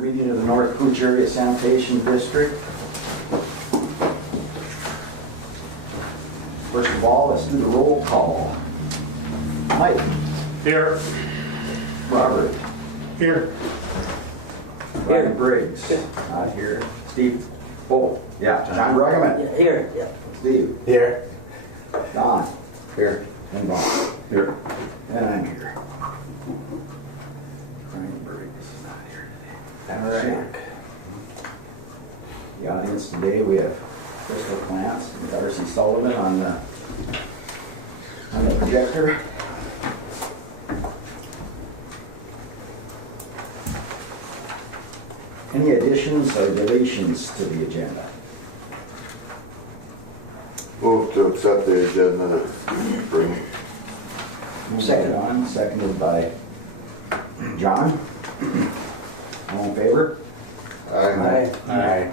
board meeting of the North Kooch Area Sanitation District. First of all, let's do the roll call. Mike. Here. Robert. Here. Brian Briggs. Not here. Steve. Oh, yeah. John Bruggeman. Yeah, here. Yeah. Steve. Here. Don. Here. And Bob. Here. And I'm here. Brian Briggs is not here today. All right. The audience today, we have Crystal Clance and Darcy Sullivan on the projector. Any additions or deletions to the agenda? Move to accept the agenda to bring. Seconded by John. All in favor? Aye. Aye.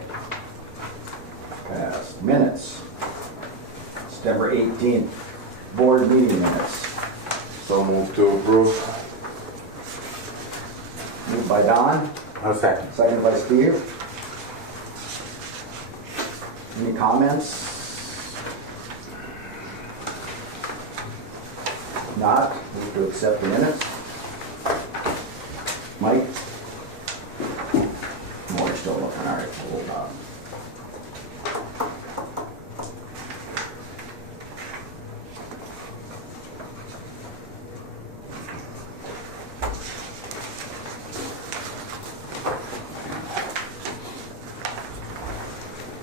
Passed. Minutes. September 18th, board meeting minutes. So move to approve. Moved by Don, I'll second. seconded by Steve. Any comments? Not, move to accept the minutes. Mike? No, we're still looking, all right, hold on.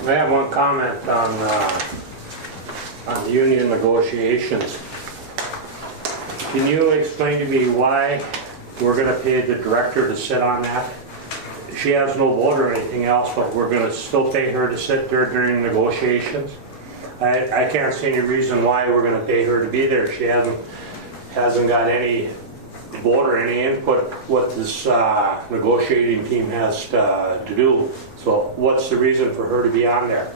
I have one comment on union negotiations. Can you explain to me why we're going to pay the director to sit on that? She has no vote or anything else, but we're going to still pay her to sit there during negotiations? I can't see any reason why we're going to pay her to be there. She hasn't got any vote or any input what this negotiating team has to do. So what's the reason for her to be on there?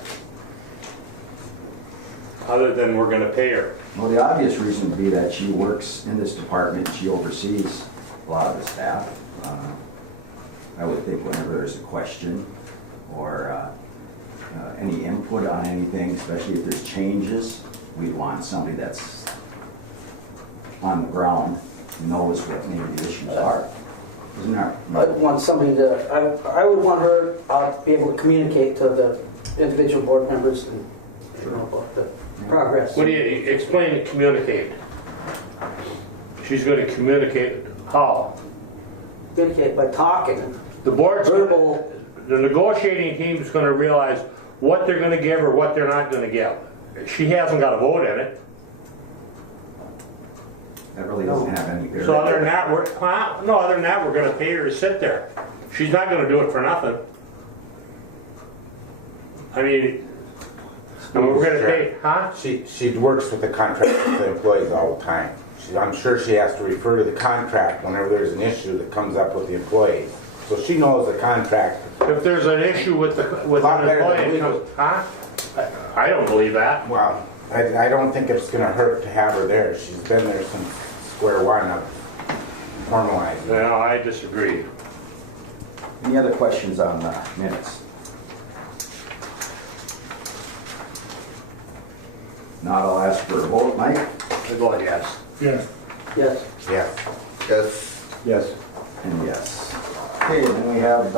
Other than we're going to pay her. Well, the obvious reason would be that she works in this department, she oversees a lot of the staff. I would think whenever there's a question or any input on anything, especially if there's changes, we want somebody that's on the ground, knows what maybe the issues are. Isn't that? I'd want somebody to, I would want her to be able to communicate to the individual board members and about the progress. What do you explain to communicate? She's going to communicate how? Communicate by talking. The board's Verbal. the negotiating team is going to realize what they're going to give or what they're not going to give. She hasn't got a vote in it. That really doesn't have any bearing. So other than that, we're going to pay her to sit there. She's not going to do it for nothing. I mean, we're going to pay, huh? She works with the contract with the employees all the time. I'm sure she has to refer to the contract whenever there's an issue that comes up with the employees. So she knows the contract. If there's an issue with an employee, huh? I don't believe that. Well, I don't think it's going to hurt to have her there. She's been there since square one of formalizing. Well, I disagree. Any other questions on the minutes? Not, I'll ask for a vote. Mike? I vote yes. Yes. Yes. Yes. Yes. And yes. Okay, then we have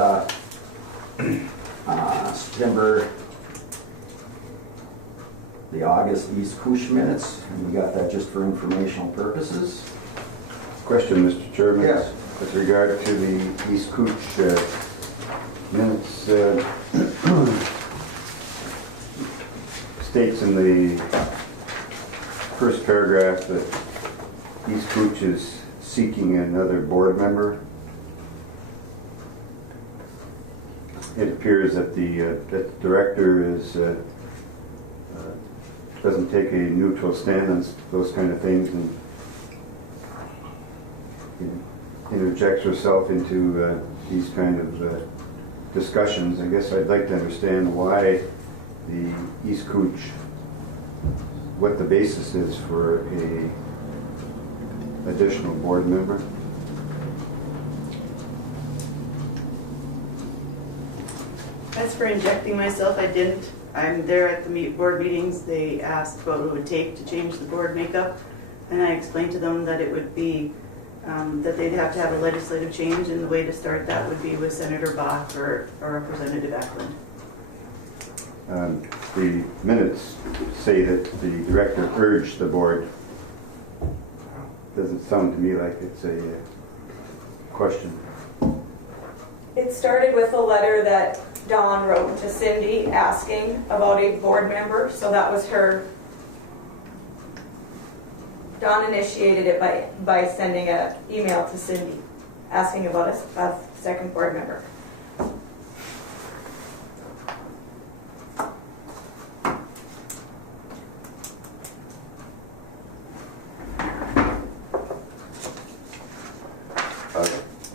the August East Kooch minutes, and we got that just for informational purposes. Question, Mr. Chairman. Yes. With regard to the East Kooch minutes, states in the first paragraph that East Kooch is seeking another board member. It appears that the director doesn't take a neutral stand on those kind of things and interjects herself into these kind of discussions. I guess I'd like to understand why the East Kooch, what the basis is for a additional board member. minutes for injecting myself. I didn't. I'm there at the board meetings. They asked what it would take to change the board makeup. And I explained to them that it would be, that they'd have to have a legislative change, and the way to start that would be with Senator Bach or Representative Eklund. The minutes say that the director urged the board. Doesn't sound to me like it's a question. It started with a letter that Dawn wrote to Cindy asking about a board member, so that was her. Dawn initiated it by sending an email to Cindy asking about a second board member.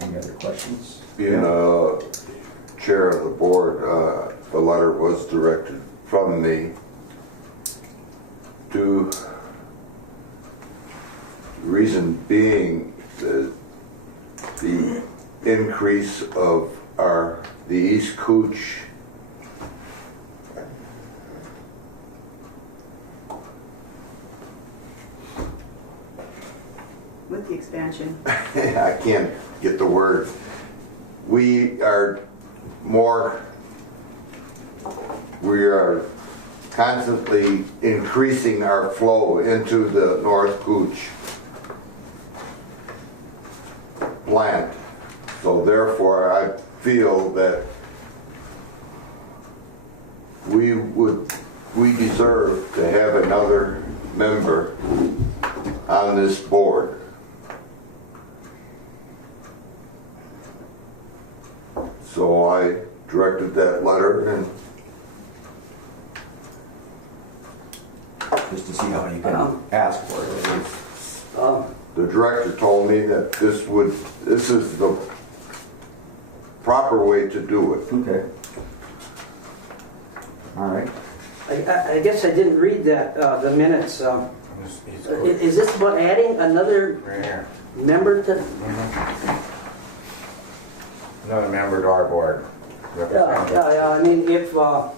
Any other questions? Being chair of the board, the letter was directed from me to, reason being the increase of the East Kooch With the expansion. I can't get the word. We are constantly increasing our flow into the North Kooch plant. So therefore, I feel that we deserve to have another member on this board. So I directed that letter, and Just to see how you can ask for it. the director told me that this is the proper way to do it. Okay. All right. I guess I didn't read that, the minutes. Is this about adding another Right here. member to? Another member to our board. Yeah, I mean, if, the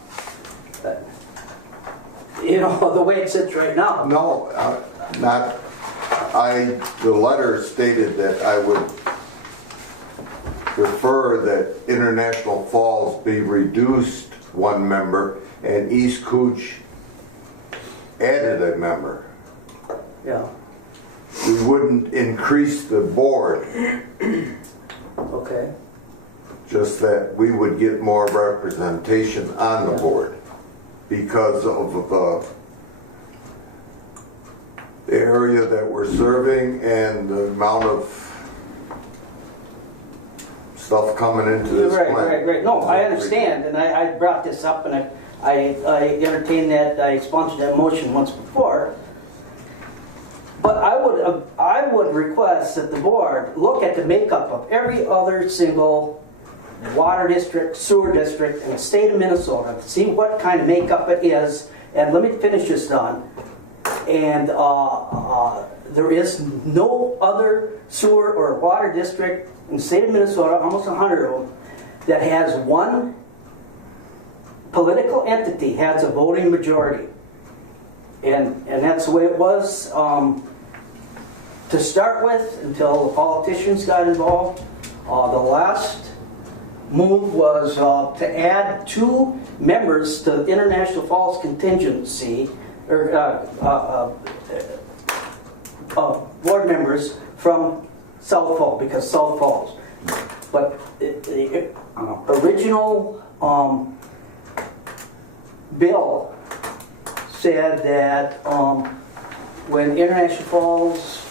way it sits right now. No, the letter stated that I would prefer that International Falls be reduced one member and East Kooch added a member. Yeah, We wouldn't increase the board, okay. just that we would get more representation on the board because of the area that we're serving and the amount of stuff coming into this plant. Right. No, I understand, and I brought this up, and I entertained that, I sponsored that motion once before. But I would request that the board look at the makeup of every other single water district, sewer district in the state of Minnesota, see what kind of makeup it is, and let me finish this, Don. And there is no other sewer or water district in the state of Minnesota, almost 100 of them, that has one political entity has a voting majority. And that's the way it was to start with until the politicians got involved. The last move was to add 2 members to the International Falls contingency, or board members from South Falls, because South Falls. But the original bill said that when International Falls,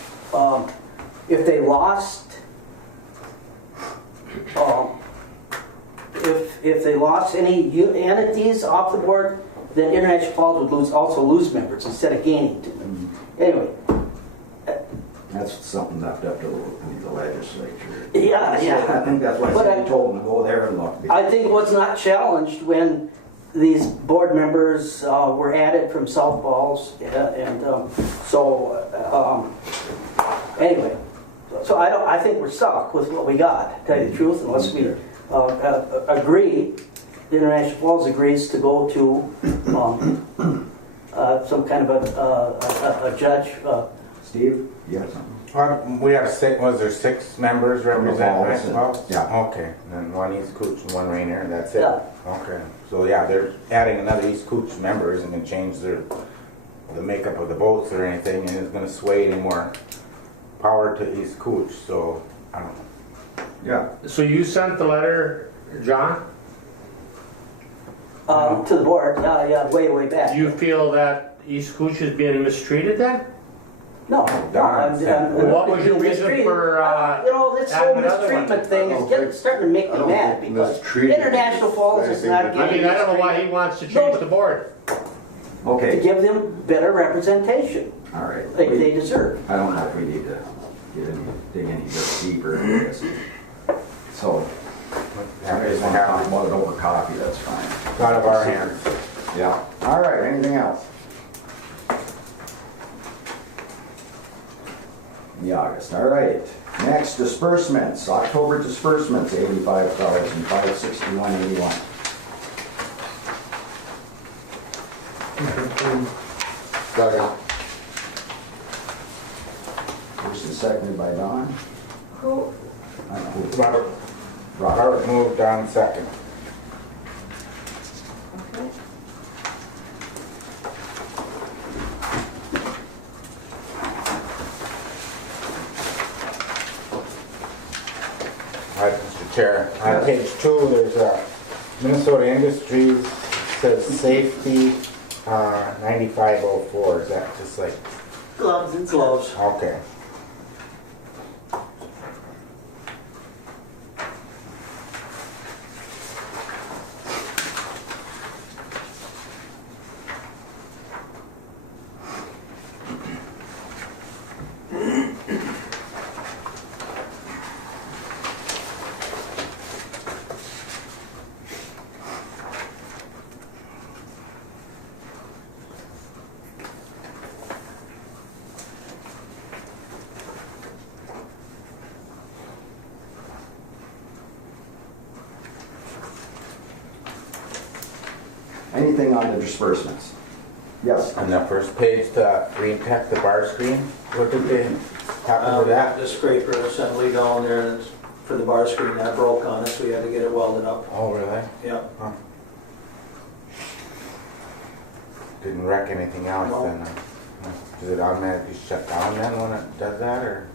if they lost, if they lost any entities off the board, then International Falls would also lose members instead of gaining to them. Anyway. That's something left up to the legislature. Yeah. I think that's why somebody told them to go there and look. I think it was not challenged when these board members were added from South Falls, anyway, so I think we're stuck with what we got, to tell you the truth, unless we agree the International Falls agrees to go to some kind of a judge. Steve, you have something? We have six, was there 6 members representing? Falls, yeah. Okay, and then 1 East Kooch and 1 Rainier, and that's it? Yeah. Okay, so yeah, they're adding another East Kooch member isn't gonna change the makeup of the votes or anything, and it's gonna sway any more power to East Kooch, so, I don't know. Yeah. So you sent the letter, John? To the board, yeah, way back. Do you feel that East Kooch is being mistreated then? No, Don said- Well, what was your reason for, you know, this whole adding another one? mistreatment thing is starting to make me mad because International Falls is not I getting mean, I don't know why he wants to change the board. to Okay, give them better representation all right. like they deserve. I don't know if we need to dig any bit deeper into this. So, Yeah, I it's just want to half talk about it over coffee, that's fine. out of our hands. Yeah. All right, anything else? In the August, all right. Next, disbursements, October disbursements, $85,561.81. First and seconded by Don. Who, I don't know who. Robert, Robert. Robert moved on second. okay. All right, Mr. Chair, on page 2, there's a Minnesota Industries, says safety, 9504, is that just like, Gloves and gloves. okay. Anything on the disbursements? Yes. On the first page, the Green Tech, the bar screen, what did they happen to that? The scraper assembly down there that's for the bar screen that broke on us, we had to get it welded up. Oh, really? Yeah. Huh. Didn't wreck anything else No. then? Does it automatically shut down then when it does that, or?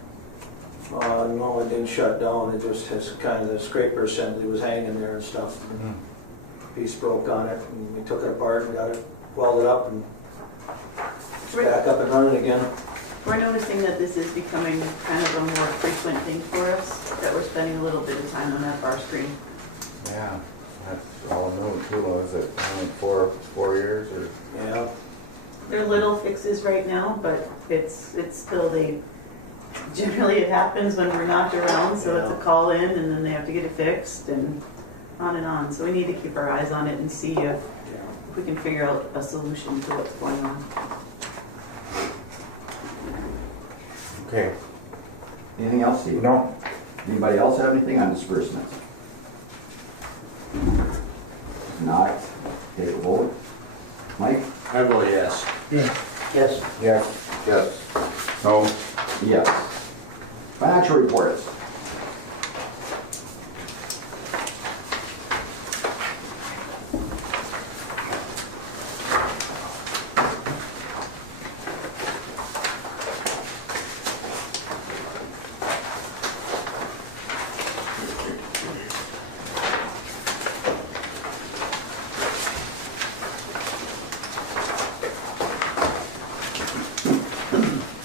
No, it didn't shut down, it just has kind of, the scraper assembly was hanging there and stuff. Mhm. Piece broke on it, and we took it apart and got it welded up and it's back up and running again. We're noticing that this is becoming kind of a more frequent thing for us, that we're spending a little bit of time on that bar screen. Yeah, that's all new too, is it only 4 years or? Yeah, They're little fixes right now, but it's still generally it happens when we're not around, so it's a call in and then they have to get it fixed and on. So we need to keep our eyes on it and see if we can figure out a solution to what's going on. Okay, Anything else, Steve? no, Anybody else have anything on disbursements? If not, take a vote. Mike? I vote yes. Yes. yes, Yes. No. Yes. Financial reports.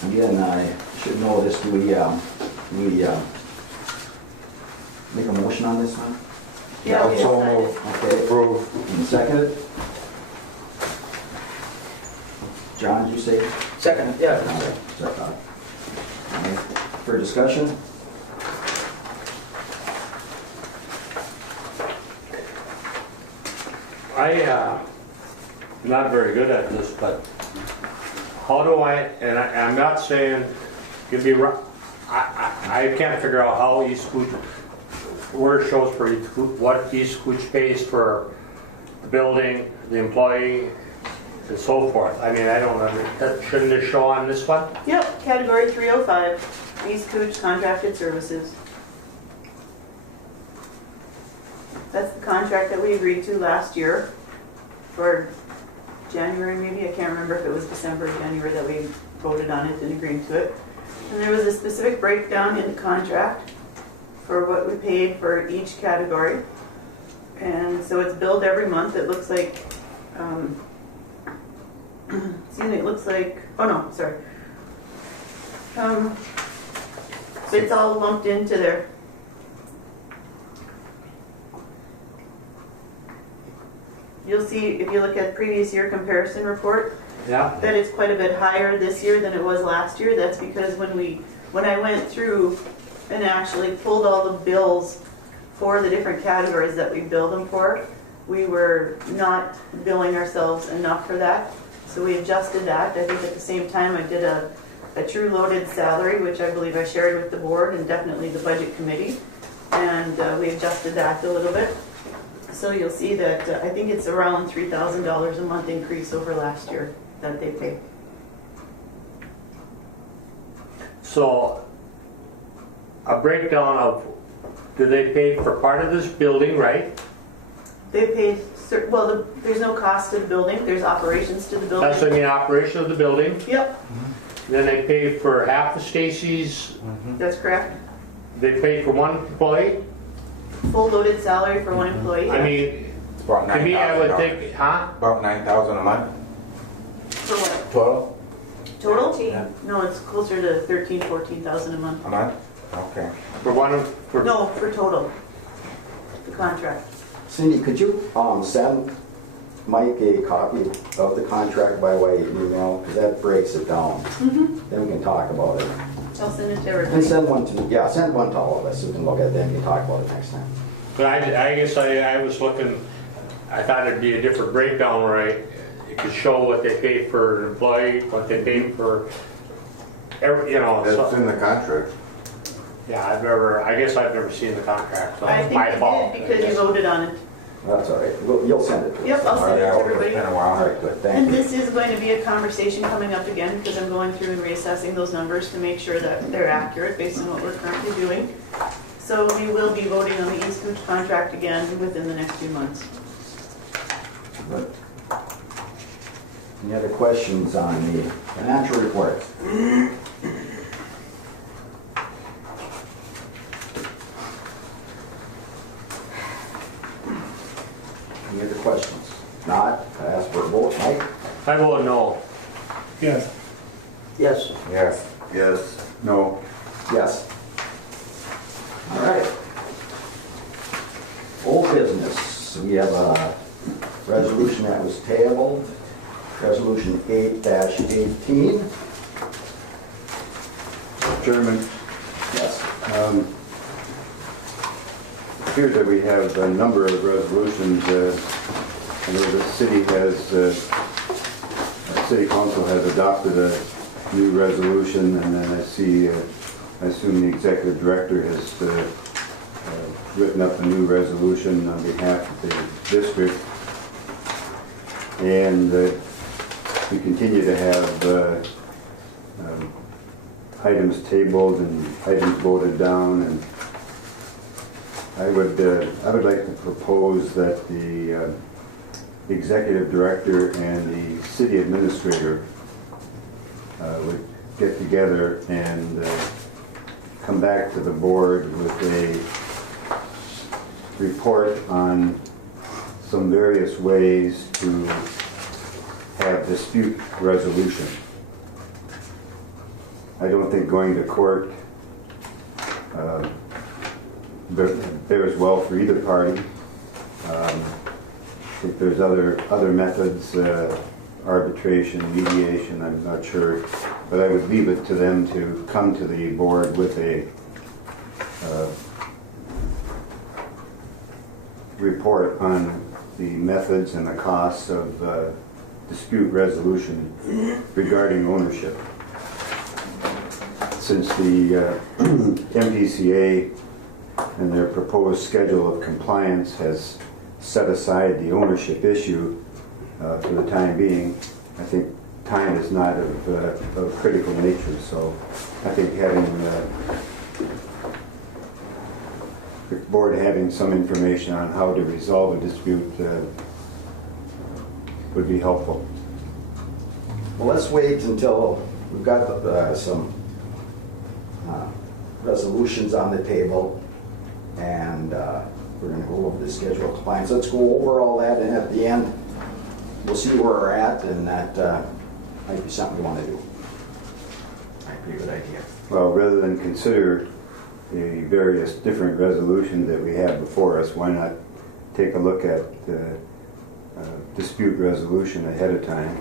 Again, I should know this, do we make a motion on this one? Yeah, we so decided. moved. Okay, Approved. and seconded? John, did you say? Second, yeah. Second. For discussion? I'm not very good at this, but how do I'm not saying, you'd be right, I can't figure out how East Kooch, where it shows for East Kooch, what East Kooch pays for the building, the employee, and so forth. I mean, I don't know, shouldn't this show on this one? Yep, category 305, East Kooch Contracted Services. That's the contract that we agreed to last year for January maybe, I can't remember if it was December or January that we voted on it and agreed to it. And there was a specific breakdown in the contract for what we paid for each category. And so it's billed every month. It looks like, excuse me, it looks like, oh no, sorry. It's all lumped into there. You'll see, if you look at previous year comparison report, Yeah. that it's quite a bit higher this year than it was last year. That's because when I went through and actually pulled all the bills for the different categories that we bill them for, we were not billing ourselves enough for that. So we adjusted that. I think at the same time I did a true loaded salary, which I believe I shared with the board and definitely the budget committee. And we adjusted that a little bit. So you'll see that I think it's around $3,000 a month increase over last year that they pay. So, a breakdown of, do they pay for part of this building, right? They pay, well, there's no cost to the building, there's operations to the building. That's, I mean, operation of the building. Yep, Then they pay for half the Stacy's, that's correct. they pay for one employee. Full loaded salary for one employee. I mean, It's about to me, I would $9,000. think, huh? About 9,000 a month For what? total Total? 13. No, it's closer to 13, 14,000 a month. a month? Okay. For one, for, No, for total, the contract. Cindy, could you send Mike a copy of the contract by way of email? Because that breaks it down. Then we can talk about it. I'll send it to And everybody. send one to, yeah, send one to all of us, so we can look at it, then we can talk about it next time. but I guess I was looking, I thought it'd be a different breakdown where it could show what they pay for an employee, what they pay for, every, you know. That's So, in the contract. yeah, I guess I've never seen the contract, so I it's think my you fault. did because you voted on it. That's all right. You'll send it to us. Yep, I'll send it to Yeah, everybody. it's been a All while. right, good, thank And you. this is going to be a conversation coming up again because I'm going through and reassessing those numbers to make sure that they're accurate based on what we're currently doing. So we will be voting on the East Kooch contract again within the next few months. Good. Any other questions on the financial reports? Any other questions? Not, I ask for a vote. Mike? I vote no. Yes. Yes. Yes. Yes. No. Yes. All right. Old business, we have a resolution that was tabled, resolution 8-18. Chairman, Yes. it appears that we have a number of resolutions. I know the city has, city council has adopted a new resolution, and then I assume the executive director has written up a new resolution on behalf of the district. And we continue to have items tabled and items voted down, and I would like to propose that the executive director and the city administrator would get together and come back to the board with a report on some various ways to have dispute resolution. I don't think going to court bears well for either party. I think there's other methods, arbitration, mediation, I'm not sure, but I would leave it to them to come to the board with a report on the methods and the costs of dispute resolution regarding ownership. Since the MPCA and their proposed schedule of compliance has set aside the ownership issue for the time being. I think time is not of critical nature, so I think having the board having some information on how to resolve a dispute would be helpful. Well, let's wait until we've got some resolutions on the table, and we're going to go over the schedule of compliance. Let's go over all that, and at the end, we'll see where we're at, and that might be something we want to do. Might be a good idea. Well, rather than consider the various different resolutions that we have before us, why not take a look at dispute resolution ahead of time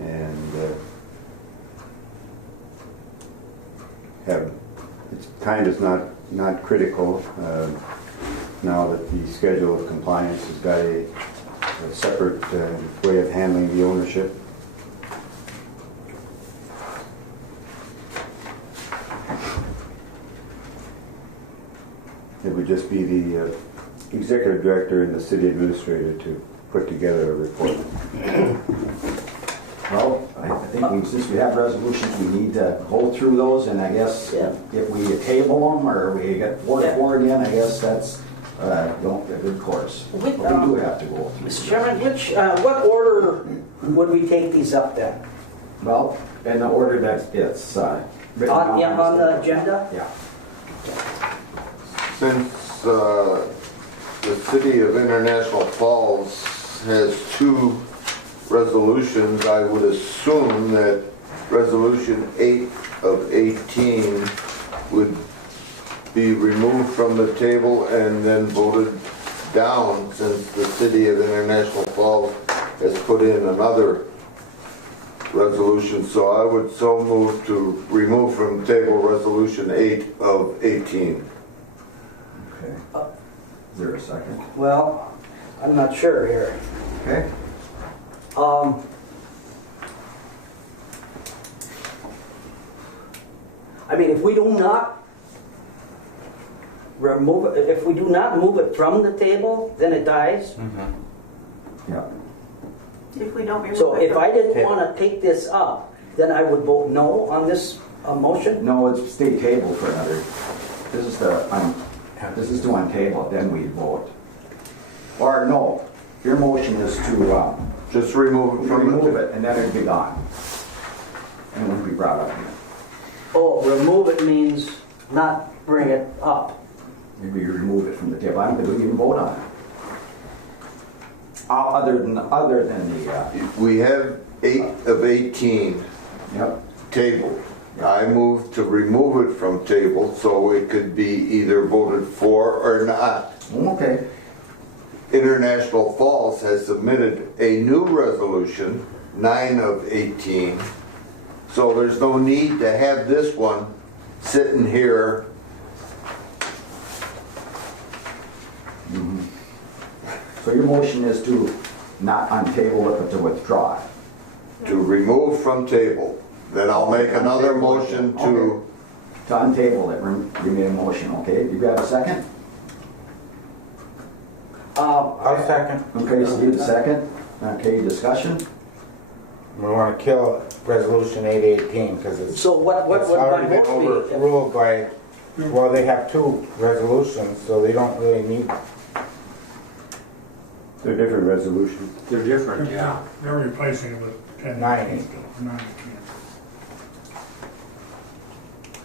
and have time is not critical now that the schedule of compliance has got a separate way of handling the ownership. It would just be the executive director and the city administrator to put together a report. Well, I think since we have resolutions, we need to go through those, and I guess if we table them or we get forward again, I guess that's a good course. But we do have to go through. Mr. Chairman, what order would we take these up then? Well, in the order that it's written down On the agenda? Yeah. Since the city of International Falls has 2 resolutions, I would assume that resolution 8 of 18 would be removed from the table and then voted down, since the city of International Falls has put in another resolution. So I would so move to remove from the table resolution 8 of 18. Okay. Is there a second? Well, I'm not sure here. Okay. I mean, if we do not remove it, if we do not move it from the table, then it dies. Yeah. If we don't remove So it if from- I didn't want to take this up, then I would vote no on this motion? No, it's stay table for another. This is to untable, then we vote. Or no, your motion is to Just remove it from the remove it, and then it'd be gone. And it wouldn't be brought up again. Oh, remove it means not bring it up. Maybe you remove it from the table. I don't think we even vote on it. Other than the, We have 8 of 18 yep. table. I move to remove it from table so it could be either voted for or not. Okay. International Falls has submitted a new resolution, 9 of 18. So there's no need to have this one sitting here. So your motion is to not untable it, but to withdraw it. To remove from table. Then I'll make another motion to, To untable it, you made a motion, okay? You got a second? I'll second. Okay, Steve, second. Okay, discussion? We want to kill resolution 818 because it's So what it's would my already been vote be? overruled by, well, they have 2 resolutions, so they don't really need. They're different resolutions. They're different, yeah. They're replacing it with 10. 9. 9.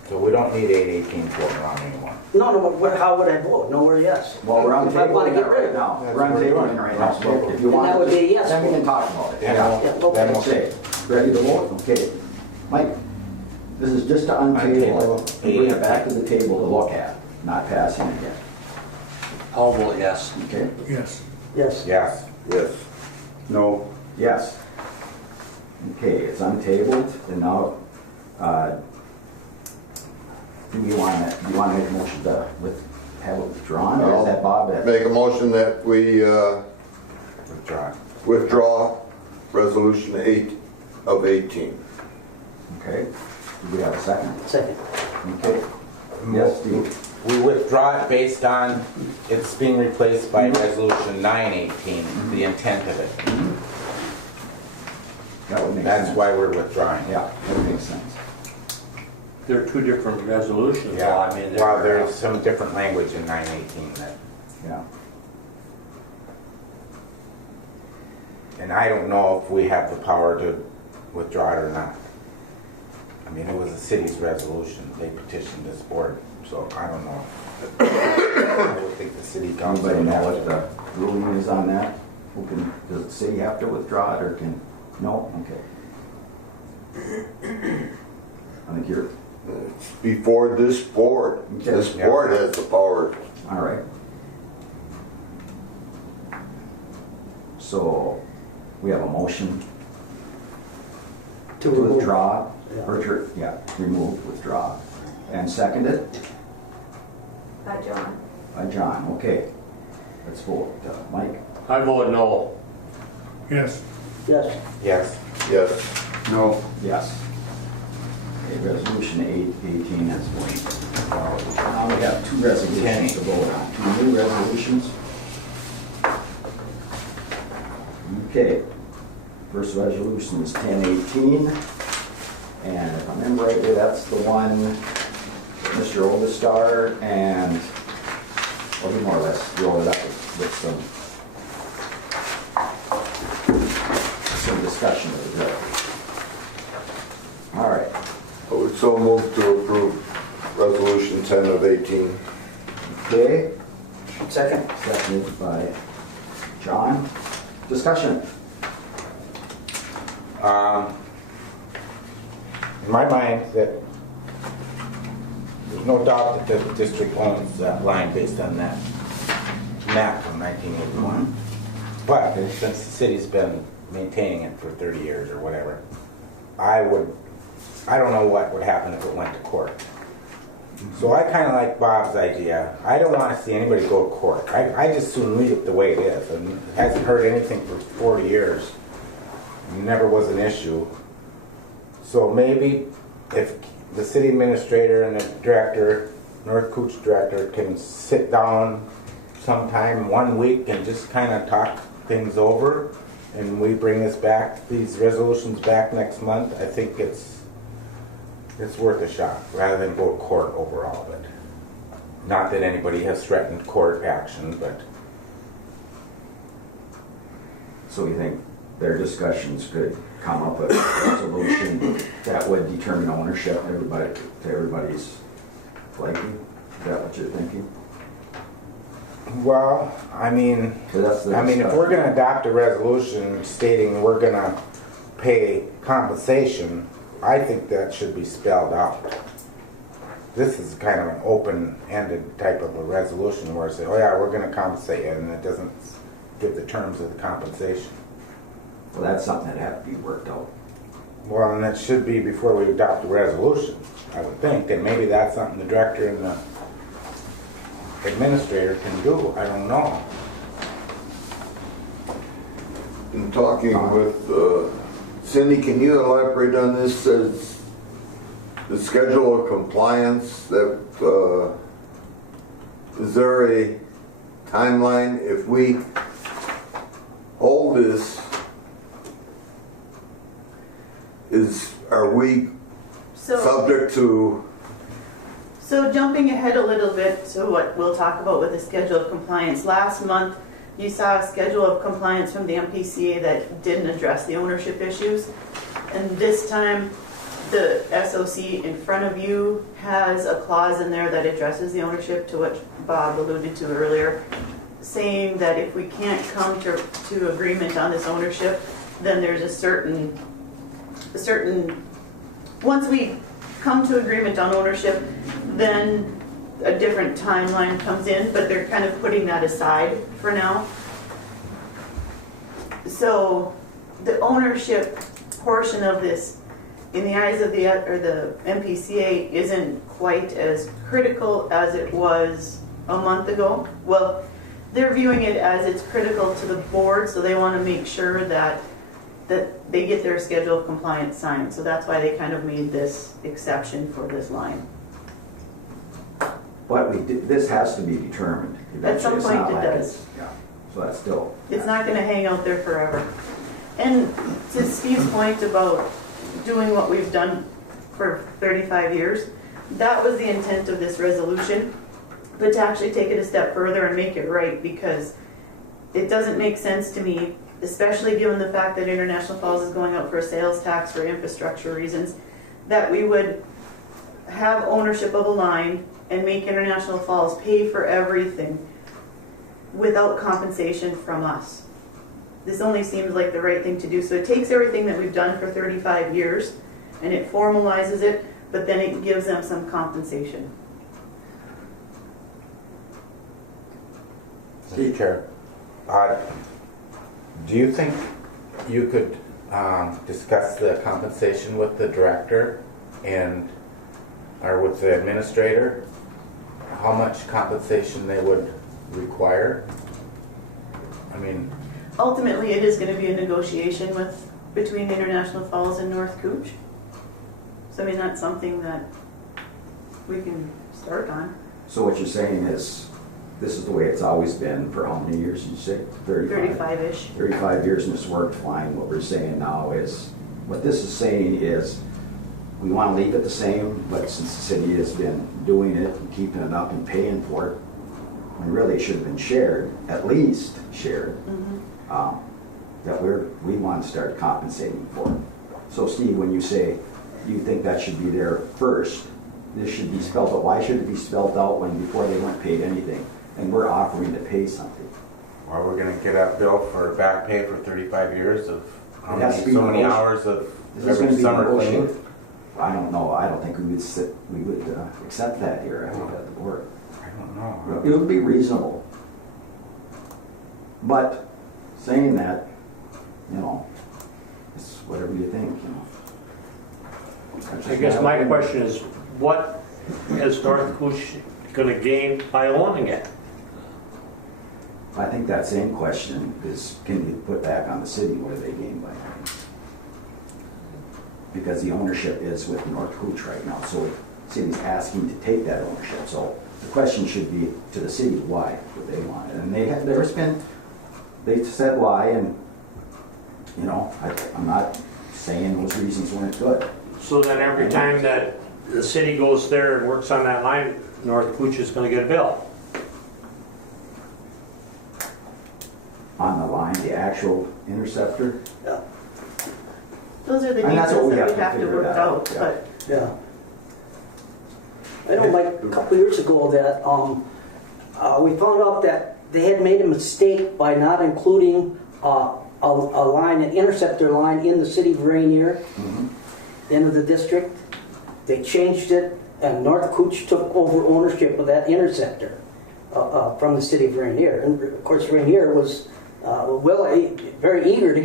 So we don't need 818 floating around anymore. No, but how would I vote? No or yes? Well, we're If I want to untabling it get rid right of it. now. That's We're what we're untabling doing. it right now, so if you Then want. that would be a yes Then we vote. can talk about it. Yeah. Yeah, Then we'll Okay, ready to vote? Okay. Mike, this is just to untable it, and bring it back to the table to look at, not passing it yet. I'll vote yes. Okay? Yes. Yes. Yes. yes. No. Yes. Okay, it's untabled, and now, do you want to make a motion to have it withdrawn, or is that Bob? Make a motion that we Withdraw. withdraw resolution 8 of 18. Okay, do we have a second? Second. Okay. Yes, Steve? we withdraw it based on it's being replaced by resolution 918, the intent of it. That would make sense. That's why we're withdrawing. Yeah, that makes sense. There are two different resolutions, though. Yeah, I mean, well, there's some different language in 918 that, Yeah. and I don't know if we have the power to withdraw it or not. I mean, it was the city's resolution. They petitioned this board, so I don't know. I would think the city council Anybody would know have what to. the ruling is on that? Who can, does the city have to withdraw it or can, no? Okay. I think you're, It's before this board. Okay. This board has the power. all right. So we have a motion to withdraw, or to, yeah, remove, withdraw. And seconded John. by John, okay. Let's vote. Mike? I vote no. Yes, Yes. Yes. Yes. No, Yes. Okay, resolution 818 is voted. Now we have two resolutions to vote on, two new resolutions. Okay, first resolution is 1018, and if I remember rightly, that's the one Mr. Oldestar and, well, he more or less rolled it up with some discussion of it. All right. I would so move to approve resolution 10 of 18. Okay, Second. seconded by John. Discussion. In my mind, that there's no doubt that the district owns that line based on that map from 1981. But since the city's been maintaining it for 30 years or whatever, I don't know what would happen if it went to court. So I kind of like Bob's idea. I don't want to see anybody go to court. I just soon leave it the way it is. And it hasn't hurt anything for 40 years. Never was an issue. So maybe if the city administrator and the director, North Kooch director, can sit down sometime 1 week and just kind of talk things over, and we bring these resolutions back next month, I think it's worth a shot, rather than go to court over all of it. Not that anybody has threatened court action, but So you think their discussions could come up with a resolution that would determine ownership to everybody's liking? Is that what you're thinking? well, I mean, So that's the if discussion. we're gonna adopt a resolution stating we're gonna pay compensation, I think that should be spelled out. This is kind of an open-ended type of a resolution where it says, oh yeah, we're gonna compensate you, and it doesn't give the terms of the compensation. Well, that's something that have to be worked out. Well, and that should be before we adopt a resolution, I would think, and maybe that's something the director and the administrator can do, I don't know. In talking with Cindy, can you elaborate on this as the schedule of compliance that, is there a timeline if we hold this? Are we subject to? So jumping ahead a little bit to what we'll talk about with the schedule of compliance. Last month, you saw a schedule of compliance from the MPCA that didn't address the ownership issues. And this time, the SOC in front of you has a clause in there that addresses the ownership, to what Bob alluded to earlier, saying that if we can't come to agreement on this ownership, then there's a certain, once we come to agreement on ownership, then a different timeline comes in, but they're kind of putting that aside for now. So the ownership portion of this, in the eyes of the MPCA, isn't quite as critical as it was a month ago. Well, they're viewing it as it's critical to the board, so they want to make sure that they get their schedule of compliance signed. So that's why they kind of made this exception for this line. But this has to be determined eventually. At some It's point not it like does. it's- Yeah, so that's still. It's not gonna hang out there forever. And to Steve's point about doing what we've done for 35 years, that was the intent of this resolution, but to actually take it a step further and make it right, because it doesn't make sense to me, especially given the fact that International Falls is going out for a sales tax for infrastructure reasons, that we would have ownership of a line and make International Falls pay for everything without compensation from us. This only seems like the right thing to do. So it takes everything that we've done for 35 years and it formalizes it, but then it gives them some compensation. Mr. Chair, do you think you could discuss the compensation with the director or with the administrator? How much compensation they would require? I mean, Ultimately, it is going to be a negotiation between International Falls and North Kooch. So I mean, that's something that we can start on. So what you're saying is, this is the way it's always been for how many years, you say? 35-ish. 35 years, and it's worked fine. What we're saying now is, what this is saying is, we want to leave it the same, but since the city has been doing it and keeping it up and paying for it, and really it should have been shared, at least shared, that we want to start compensating for it. So Steve, when you say you think that should be there first, this should be spelled out. Why should it be spelled out when before they weren't paid anything? And we're offering to pay something. are we going to get a bill for back pay for 35 years of It has to be so many negotiated. hours of Is this going to every be summer negotiated? cleaning? I don't know. I don't think we would accept that here. I think at the board. I don't know. It would be reasonable. But saying that, it's whatever you think, That's I just guess my opinion. question is, what is North Kooch gonna gain by owning it? I think that same question can be put back on the city. What do they gain by that? Because the ownership is with North Kooch right now, so the city's asking to take that ownership. So the question should be to the city, why would they want it? And they said why, and I'm not saying those reasons weren't good. So then every time that the city goes there and works on that line, North Kooch is gonna get a bill. On the line, the actual interceptor. Yeah. Those are the And that's what details we that have we to have to figure work that out, out, yeah. but Yeah. I know, like, a couple years ago that we found out that they had made a mistake by not including a line, an interceptor line in the city of Rainier, the end of the district. They changed it, and North Kooch took over ownership of that interceptor from the city of Rainier. And of course, Rainier was very eager to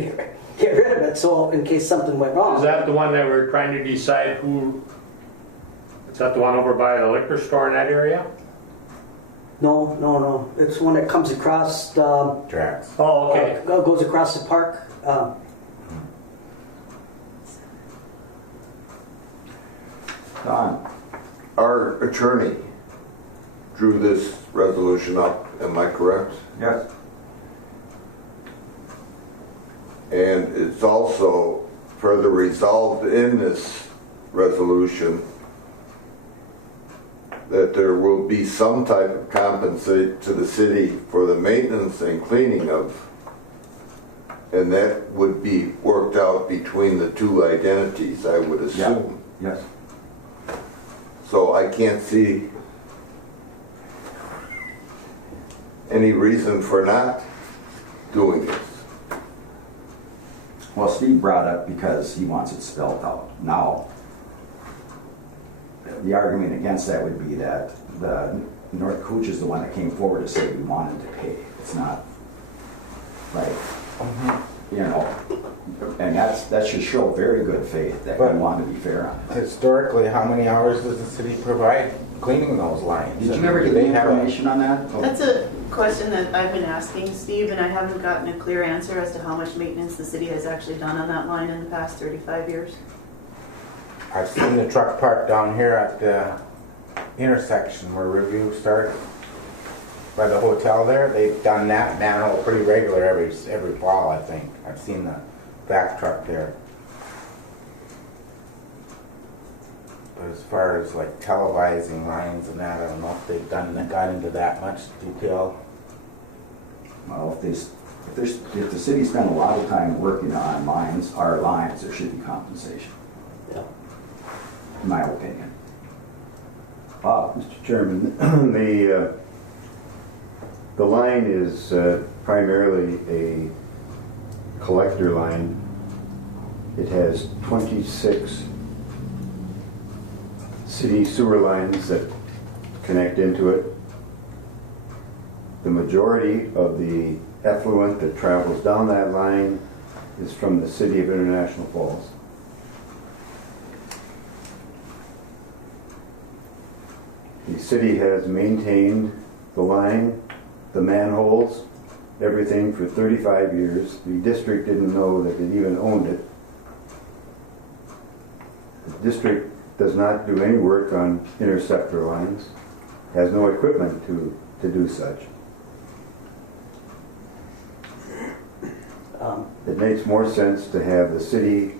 get rid of it, so in case something went wrong. Is that the one that we're trying to decide who, is that the one over by the liquor store in that area? No. It's one that comes across, Tracks. Oh, okay. goes across the park. Don, Our attorney drew this resolution up, am I correct? yes. And it's also further resolved in this resolution that there will be some type of compensate to the city for the maintenance and cleaning of, and that would be worked out between the two identities, I would assume. Yes. So I can't see any reason for not doing this. Well, Steve brought up because he wants it spelled out. Now, the argument against that would be that the North Kooch is the one that came forward to say we wanted to pay. It's not like, and that should show very good faith that we want to be fair on it. Historically, how many hours does the city provide cleaning those lines? Did you And ever do get they the have a- information on that? that's a question that I've been asking Steve, and I haven't gotten a clear answer as to how much maintenance the city has actually done on that line in the past 35 years. I've seen the truck parked down here at the intersection where Review starts by the hotel there, they've done that manhole pretty regular every fall, I think. I've seen the back truck there. But as far as like televising lines and that, I don't know if they've got into that much detail. Well, if the city spent a lot of time working on our lines, there should be compensation, Yeah. in my opinion. Bob? Mr. Chairman, the line is primarily a collector line. It has 26 city sewer lines that connect into it. The majority of the effluent that travels down that line is from the city of International Falls. The city has maintained the line, the manholes, everything for 35 years. The district didn't know that it even owned it. The district does not do any work on interceptor lines, has no equipment to do such. It makes more sense to have the city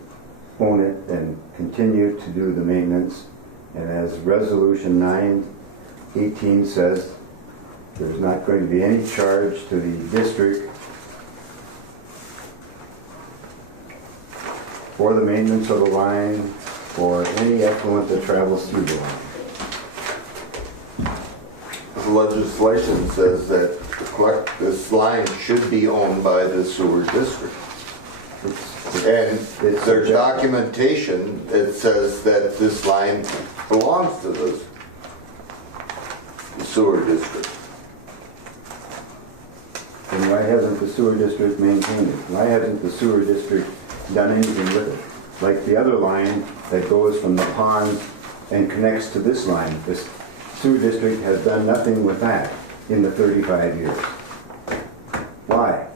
own it and continue to do the maintenance. And as Resolution 918 says, there's not going to be any charge to the district for the maintenance of the line or any effluent that travels through the line. The legislation says that this line should be owned by the sewer district. And there's documentation that says that this line belongs to the sewer district. And why hasn't the sewer district maintained it? Why hasn't the sewer district done anything with it? Like the other line that goes from the pond and connects to this line. This sewer district has done nothing with that in the 35 years. Why?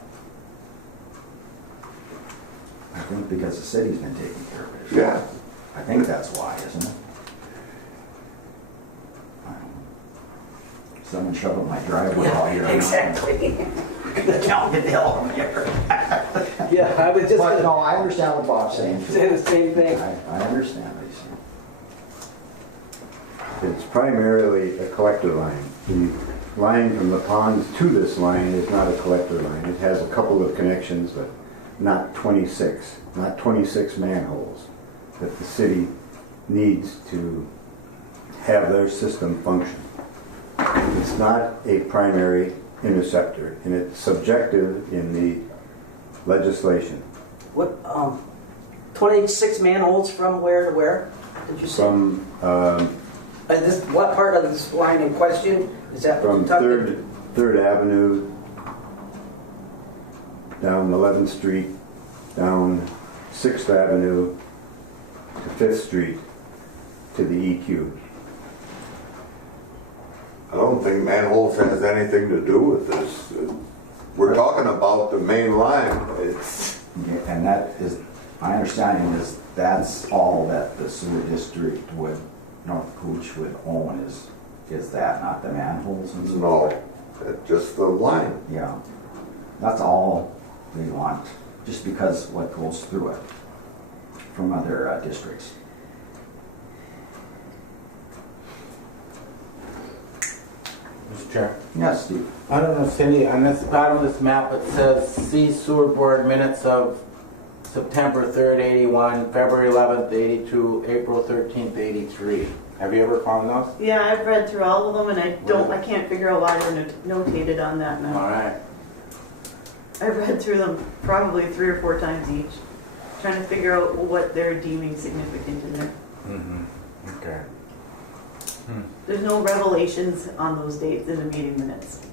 I think because the city's been taking care of it. Yeah. I think that's why, isn't it? Someone shoveled my driveway all year. Exactly. Down the hill from here. Yeah, I was just But no, gonna I understand what Bob's saying. too. say the same thing. I understand what he's saying. It's primarily a collector line. The line from the ponds to this line is not a collector line. It has a couple of connections, but not 26. Not 26 manholes that the city needs to have their system function. It's not a primary interceptor, and it's subjective in the legislation. What, 26 manholes from where to where, did you say? From What part of this line in question? Is that what From you're talking 3rd Avenue down 11th Street, down 6th Avenue to 5th Street to the EQ. I don't think manholes has anything to do with this. We're talking about the main line. It's, Yeah, and that is, my understanding is that's all that the sewer district would, North Kooch would own is that, not the manholes and stuff? no, it's just the line. Yeah, that's all they want, just because what goes through it from other districts. Mr. Chair. Yes, Steve. I don't know, Cindy, on this, bottom of this map, it says, see sewer board minutes of September 3rd, 81, February 11th, 82, April 13th, 83. Have you ever found those? Yeah, I've read through all of them and I can't figure out why they're notated on that All map. right. I've read through them probably 3 or 4 times each, trying to figure out what they're deeming significant in there. Mm-hmm. Okay. There's no revelations on those dates in the meeting minutes.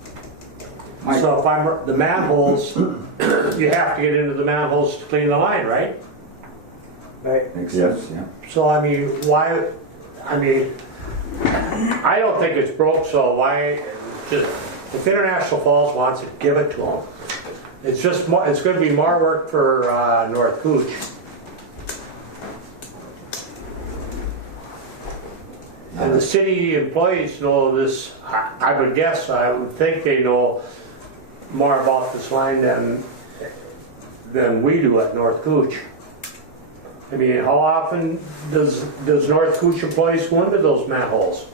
So if I'm, the manholes, you have to get into the manholes to clean the line, right? Right. Makes Yes. sense, yeah. So I mean, why, I mean, I don't think it's broke, so why, just, if International Falls wants it, give it to them. It's just more, it's gonna be more work for North Kooch. And the city employees know this, I would guess, I would think they know more about this line than we do at North Kooch. I mean, how often does North Kooch employees go into those manholes?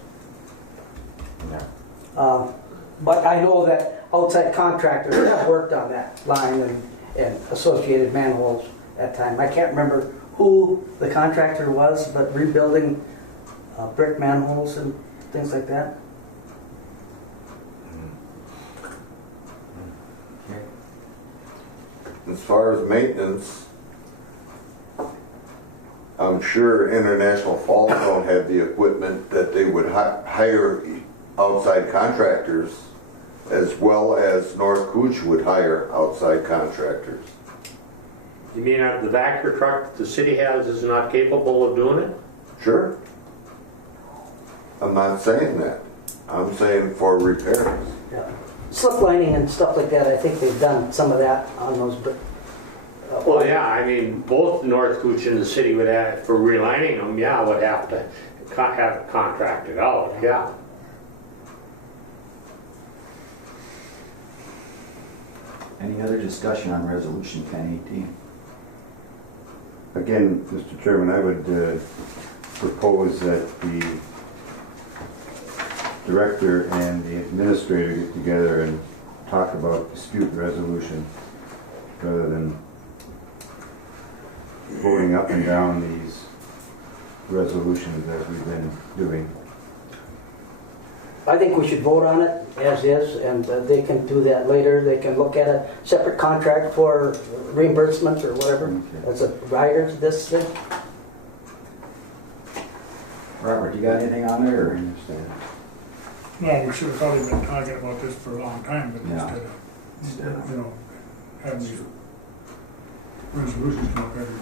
Yeah. But I know that outside contractors have worked on that line and associated manholes at time. I can't remember who the contractor was, but rebuilding brick manholes and things like that. As far as maintenance, I'm sure International Falls don't have the equipment that they would hire outside contractors, as well as North Kooch would hire outside contractors. You mean the Vector truck the city has is not capable of doing it? Sure. I'm not saying that. I'm saying for repairs. Yeah. Slip lining and stuff like that, I think they've done some of that on those. Well, yeah, I mean, both North Kooch and the city would have, for relining them, yeah, would have to have it contracted out, yeah. Any other discussion on resolution 1018? Again, Mr. Chairman, I would propose that the director and the administrator get together and talk about dispute resolution rather than voting up and down these resolutions as we've been doing. I think we should vote on it as is, and they can do that later. They can look at a separate contract for reimbursements or whatever. Okay. As a rider to this thing. Robert, you got anything on there, or? No, we should have probably been talking about this for a long time, but Yeah. instead of, having these resolutions come up every.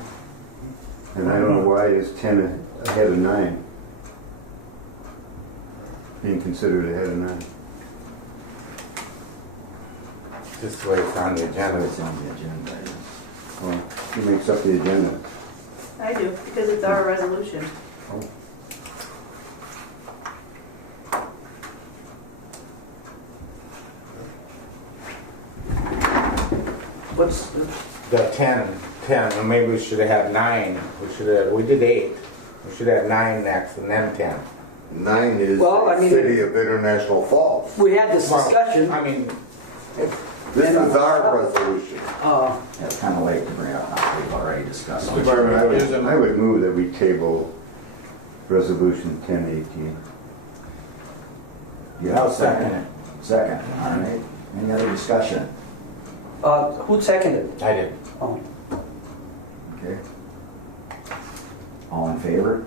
And I don't know why is 10 ahead of 9, being considered ahead of 9. Just the way it's on the agenda. It's on the agenda. Well, who makes up the agenda? I do, because it's our resolution. What's The 10, and maybe we should have had 9. We did 8. We should have 9 next and then 10. 9 is Well, I the mean- City of International Falls. we had this discussion? I mean, This is our resolution. Uh, Yeah, it's kind of late to bring up now, we've already discussed it. I would move that we table resolution 1018. You have a second? Second, all right. Any other discussion? who seconded? I did. Oh, Okay. All in favor?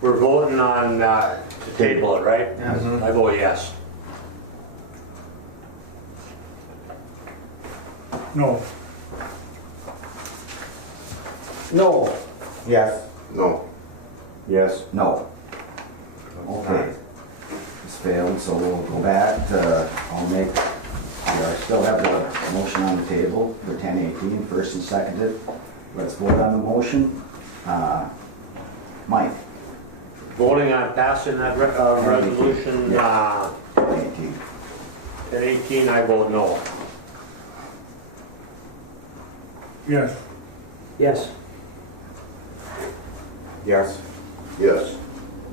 We're voting on to table it, right? Yes. I vote yes. No, no. Yes. No. Yes. No. Okay. It's failed, so we'll go back to, I still have the motion on the table for 1018, first and seconded. Let's vote on the motion. Mike? Voting on passing that resolution, 1018. at 18, I vote no. yes, Yes. Yes. Yes.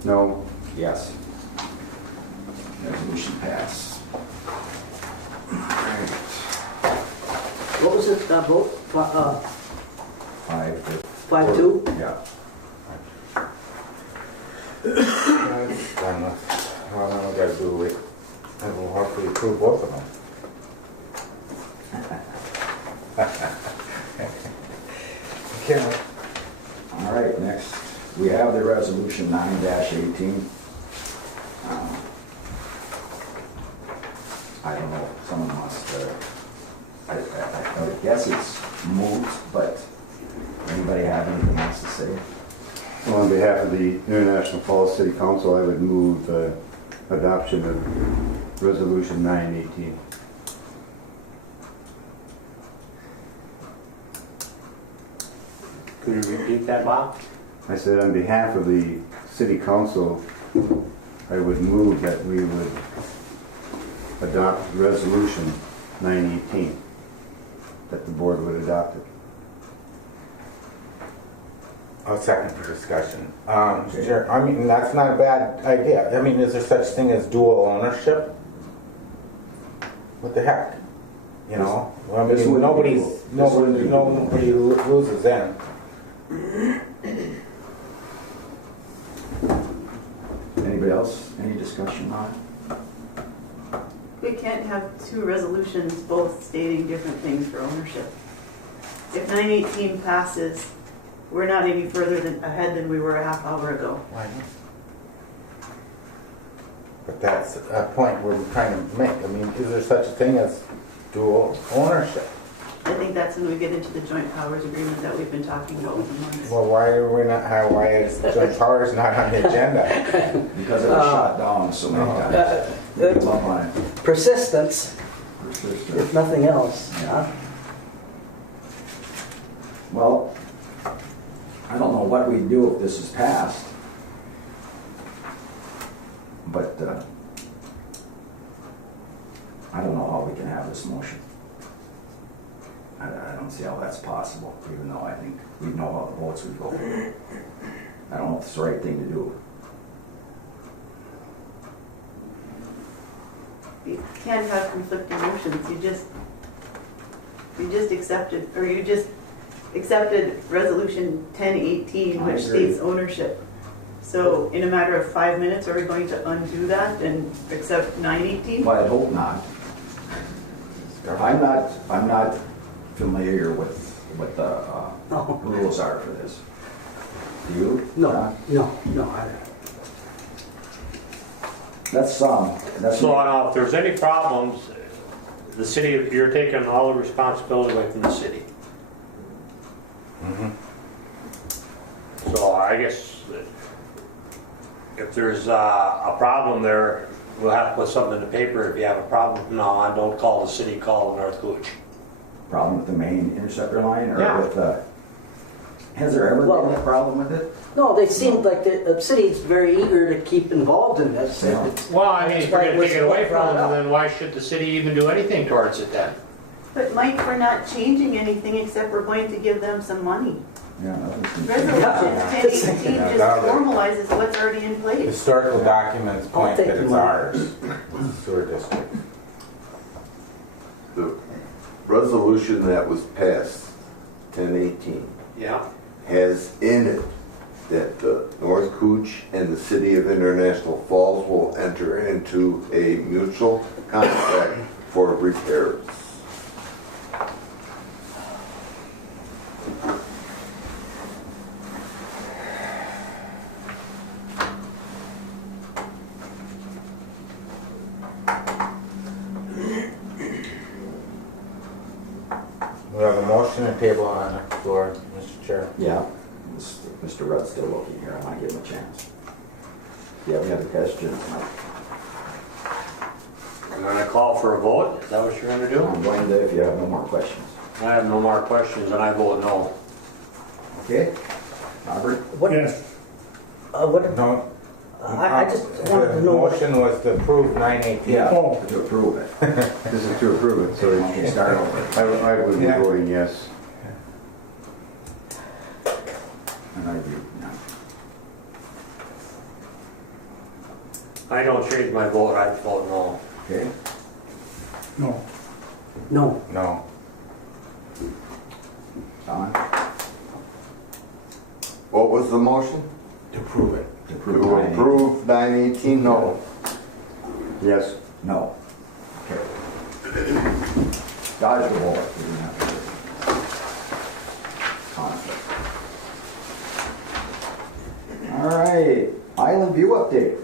No. Yes. Resolution passed. Alright. What was it, vote? 5 to 5-2? Yeah. Done with. Well, then we gotta do it. And we'll hopefully approve both of them. Okay. All right, next, we have the resolution 9-18. I don't know, someone must, I guess it's moved, but anybody have anything else to say? Well, on behalf of the International Falls City Council, I would move adoption of resolution 918. Could you repeat that, Bob? I said on behalf of the City Council, I would move that we would adopt resolution 918, that the board would adopt it. I'll second for discussion. Sure, I mean, that's not a bad idea. I mean, is there such thing as dual ownership? What the heck? You know? Well, I This mean, wouldn't be nobody loses then. Anybody else, any discussion on it? We can't have two resolutions both stating different things for ownership. If 918 passes, we're not any further ahead than we were a half hour ago. Why not? But that's a point we're trying to make. I mean, is there such a thing as dual ownership? I think that's when we get into the joint powers agreement that we've been talking about for months. Well, why are we not? Why is joint powers not on the agenda? Because it was shot down so many times. Give up on it. Persistence, Persistent. if nothing else. Yeah. Well, I don't know what we'd do if this is passed, but I don't know how we can have this motion. I don't see how that's possible, even though I think we know how the votes would go. I don't know if it's the right thing to do. You can't have conflicting motions. You just accepted, or you just accepted resolution 1018, I which agree. states ownership. So in a matter of 5 minutes, are we going to undo that and accept 918? Well, I hope not. I'm not familiar with what the No. rules are for this. Do you? No, John? no. That's that's. So now, if there's any problems, the city, you're taking all the responsibility away from the city. So I guess if there's a problem there, we'll have to put something in the paper. If you have a problem from now on, don't call the city, call the North Kooch. Problem with the main interceptor line, or Yeah. with the, has there ever Well- been a problem with it? No, they seemed like the city's very eager to keep involved in this. Yeah. Well, I mean, if you're gonna Like, take it away from brought them, up. then why should the city even do anything towards it then? But Mike, we're not changing anything except we're going to give them some money. Yeah, nothing's been Resolution changed. 1018 Yeah, just that was- formalizes what's already in place. Historical documents point take that the it's money. ours, sewer district. The resolution that was passed, 1018, Yeah. has in it that the North Kooch and the city of International Falls will enter into a mutual contract for repairs. We have a motion and table on the floor, Mr. Chair. Yeah, Mr. Rudd's still looking here, I might give him a chance. Do you have any other questions, Mike? I'm gonna call for a vote. Is that what you're gonna do? I'm going to, if you have no more questions. I have no more questions and I vote no. Okay? Robert? What, Yes, what, No. I just wanted to know The what, motion was to approve 918. Oh. To approve it. This is to approve it, so Okay, start over. I would be Yeah. voting yes. And I agree, yeah. I don't change my vote, I vote no. Okay? no. no. No. Don? What was the motion? To prove it. To To approve. approve 918, no. Yes. No. Okay. Dodge the bullet. We didn't have to do conflict. All right, Island View update.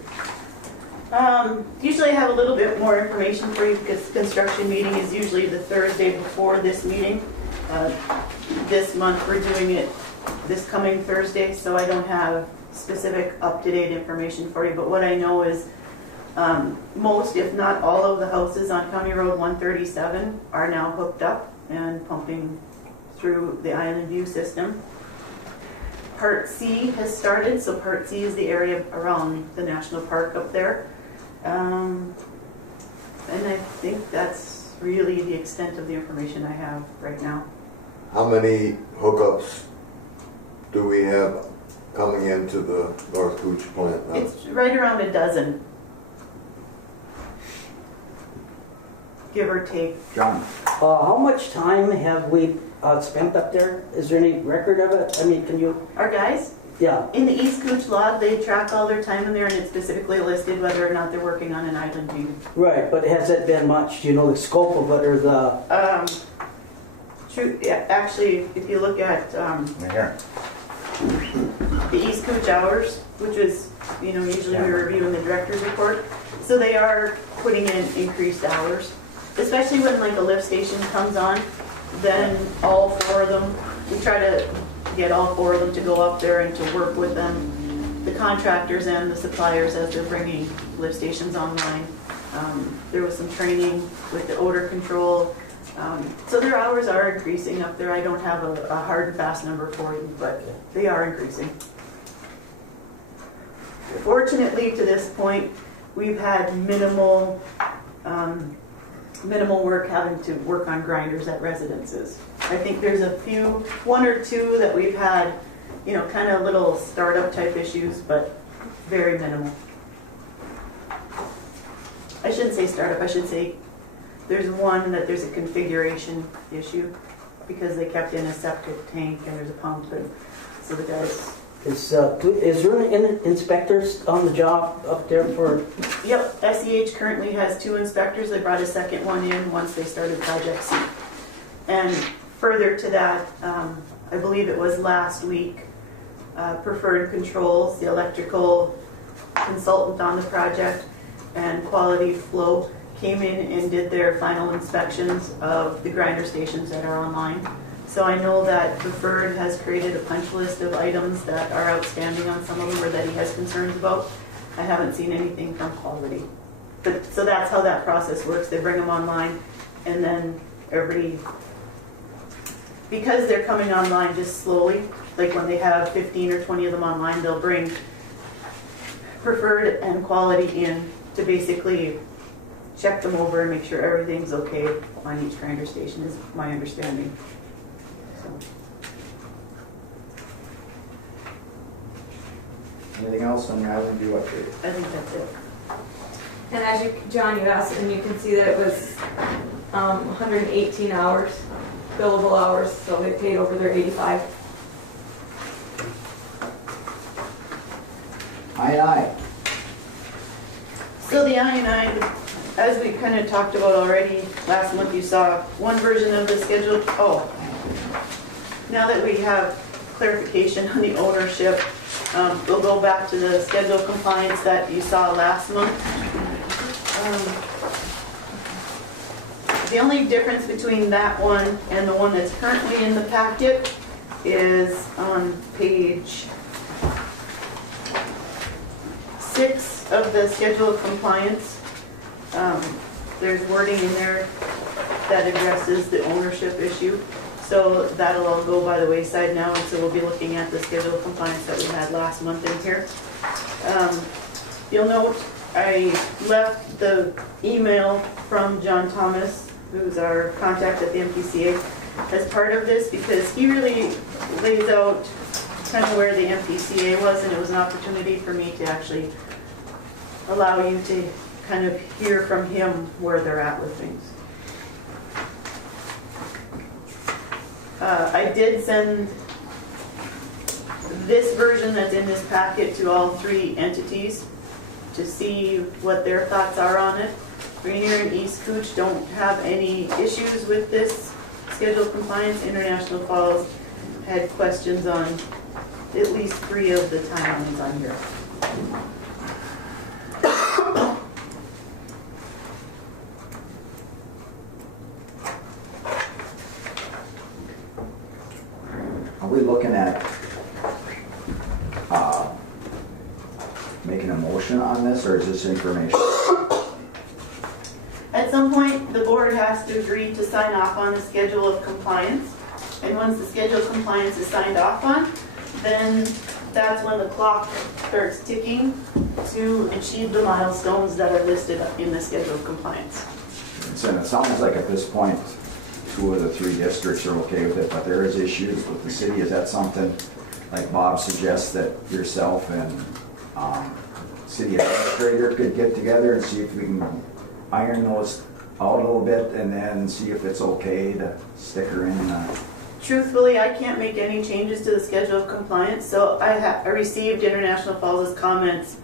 Usually I have a little bit more information for you because construction meeting is usually the Thursday before this meeting. This month we're doing it this coming Thursday, so I don't have specific up-to-date information for you, but what I know is most, if not all of the houses on County Road 137 are now hooked up and pumping through the Island View system. Part C has started, so Part C is the area around the national park up there. And I think that's really the extent of the information I have right now. How many hookups do we have coming into the North Kooch plant now? It's right around a dozen, give or take. John? How much time have we spent up there? Is there any record of it? I mean, can you, Our guys, yeah, in the East Kooch log, they track all their time in there and it's specifically listed whether or not they're working on an island view. right, but has it been much? Do you know the scope of it or the, True, yeah, actually, if you look at Right here. the East Kooch hours, which is, usually we review in the director's report, so they are putting in increased hours, especially when like a lift station comes on, then all 4 of them, we try to get all 4 of them to go up there and to work with them, the contractors and the suppliers as they're bringing lift stations online. There was some training with the odor control. So their hours are increasing up there. I don't have a hard and fast number for you, but they are increasing. Fortunately, to this point, we've had minimal work having to work on grinders at residences. I think there's one or two that we've had, kind of little startup type issues, but very minimal. I shouldn't say startup, I should say there's one that there's a configuration issue because they kept in a septic tank and there's a pump, and so the guys. is there any inspectors on the job up there for? Yep, SEH currently has 2 inspectors. They brought a second one in once they started Project C. And further to that, I believe it was last week, Preferred Controls, the electrical consultant on the project, and Quality Flow came in and did their final inspections of the grinder stations that are online. So I know that Preferred has created a punch list of items that are outstanding on some of them or that he has concerns about. I haven't seen anything from Quality. But so that's how that process works. They bring them online and then everybody, because they're coming online just slowly, like when they have 15 or 20 of them online, they'll bring Preferred and Quality in to basically check them over and make sure everything's okay on each grinder station, is my understanding. So. Anything else on the Island View update? I think that's it. And as you, John, you asked, and you can see that it was 118 hours, billable hours, so they paid over their 85. Aye. So the I-9, as we kind of talked about already, last month you saw one version of the schedule. Oh, now that we have clarification on the ownership, we'll go back to the schedule compliance that you saw last month. The only difference between that one and the one that's currently in the packet is on page 6 of the schedule of compliance. There's wording in there that addresses the ownership issue. So that'll all go by the wayside now, and so we'll be looking at the schedule of compliance that we had last month in here. You'll note I left the email from John Thomas, who's our contact at the MPCA, as part of this because he really lays out kind of where the MPCA was, and it was an opportunity for me to actually allow you to kind of hear from him where they're at with things. I did send this version that's in this packet to all 3 entities to see what their thoughts are on it. Rainier and East Kooch don't have any issues with this schedule compliance. International Falls had questions on at least 3 of the timelines on here. Are we looking at making a motion on this, or is this information? At some point, the board has to agree to sign off on the schedule of compliance. And once the schedule of compliance is signed off on, then that's when the clock starts ticking to achieve the milestones that are listed in the schedule of compliance. And it sounds like at this point, 2 of the 3 districts are okay with it, but there is issues with the city. Is that something, like Bob suggests, that yourself and city administrator could get together and see if we can iron those out a little bit and then see if it's okay to stick her in? Truthfully, I can't make any changes to the schedule of compliance, so I received International Falls' comments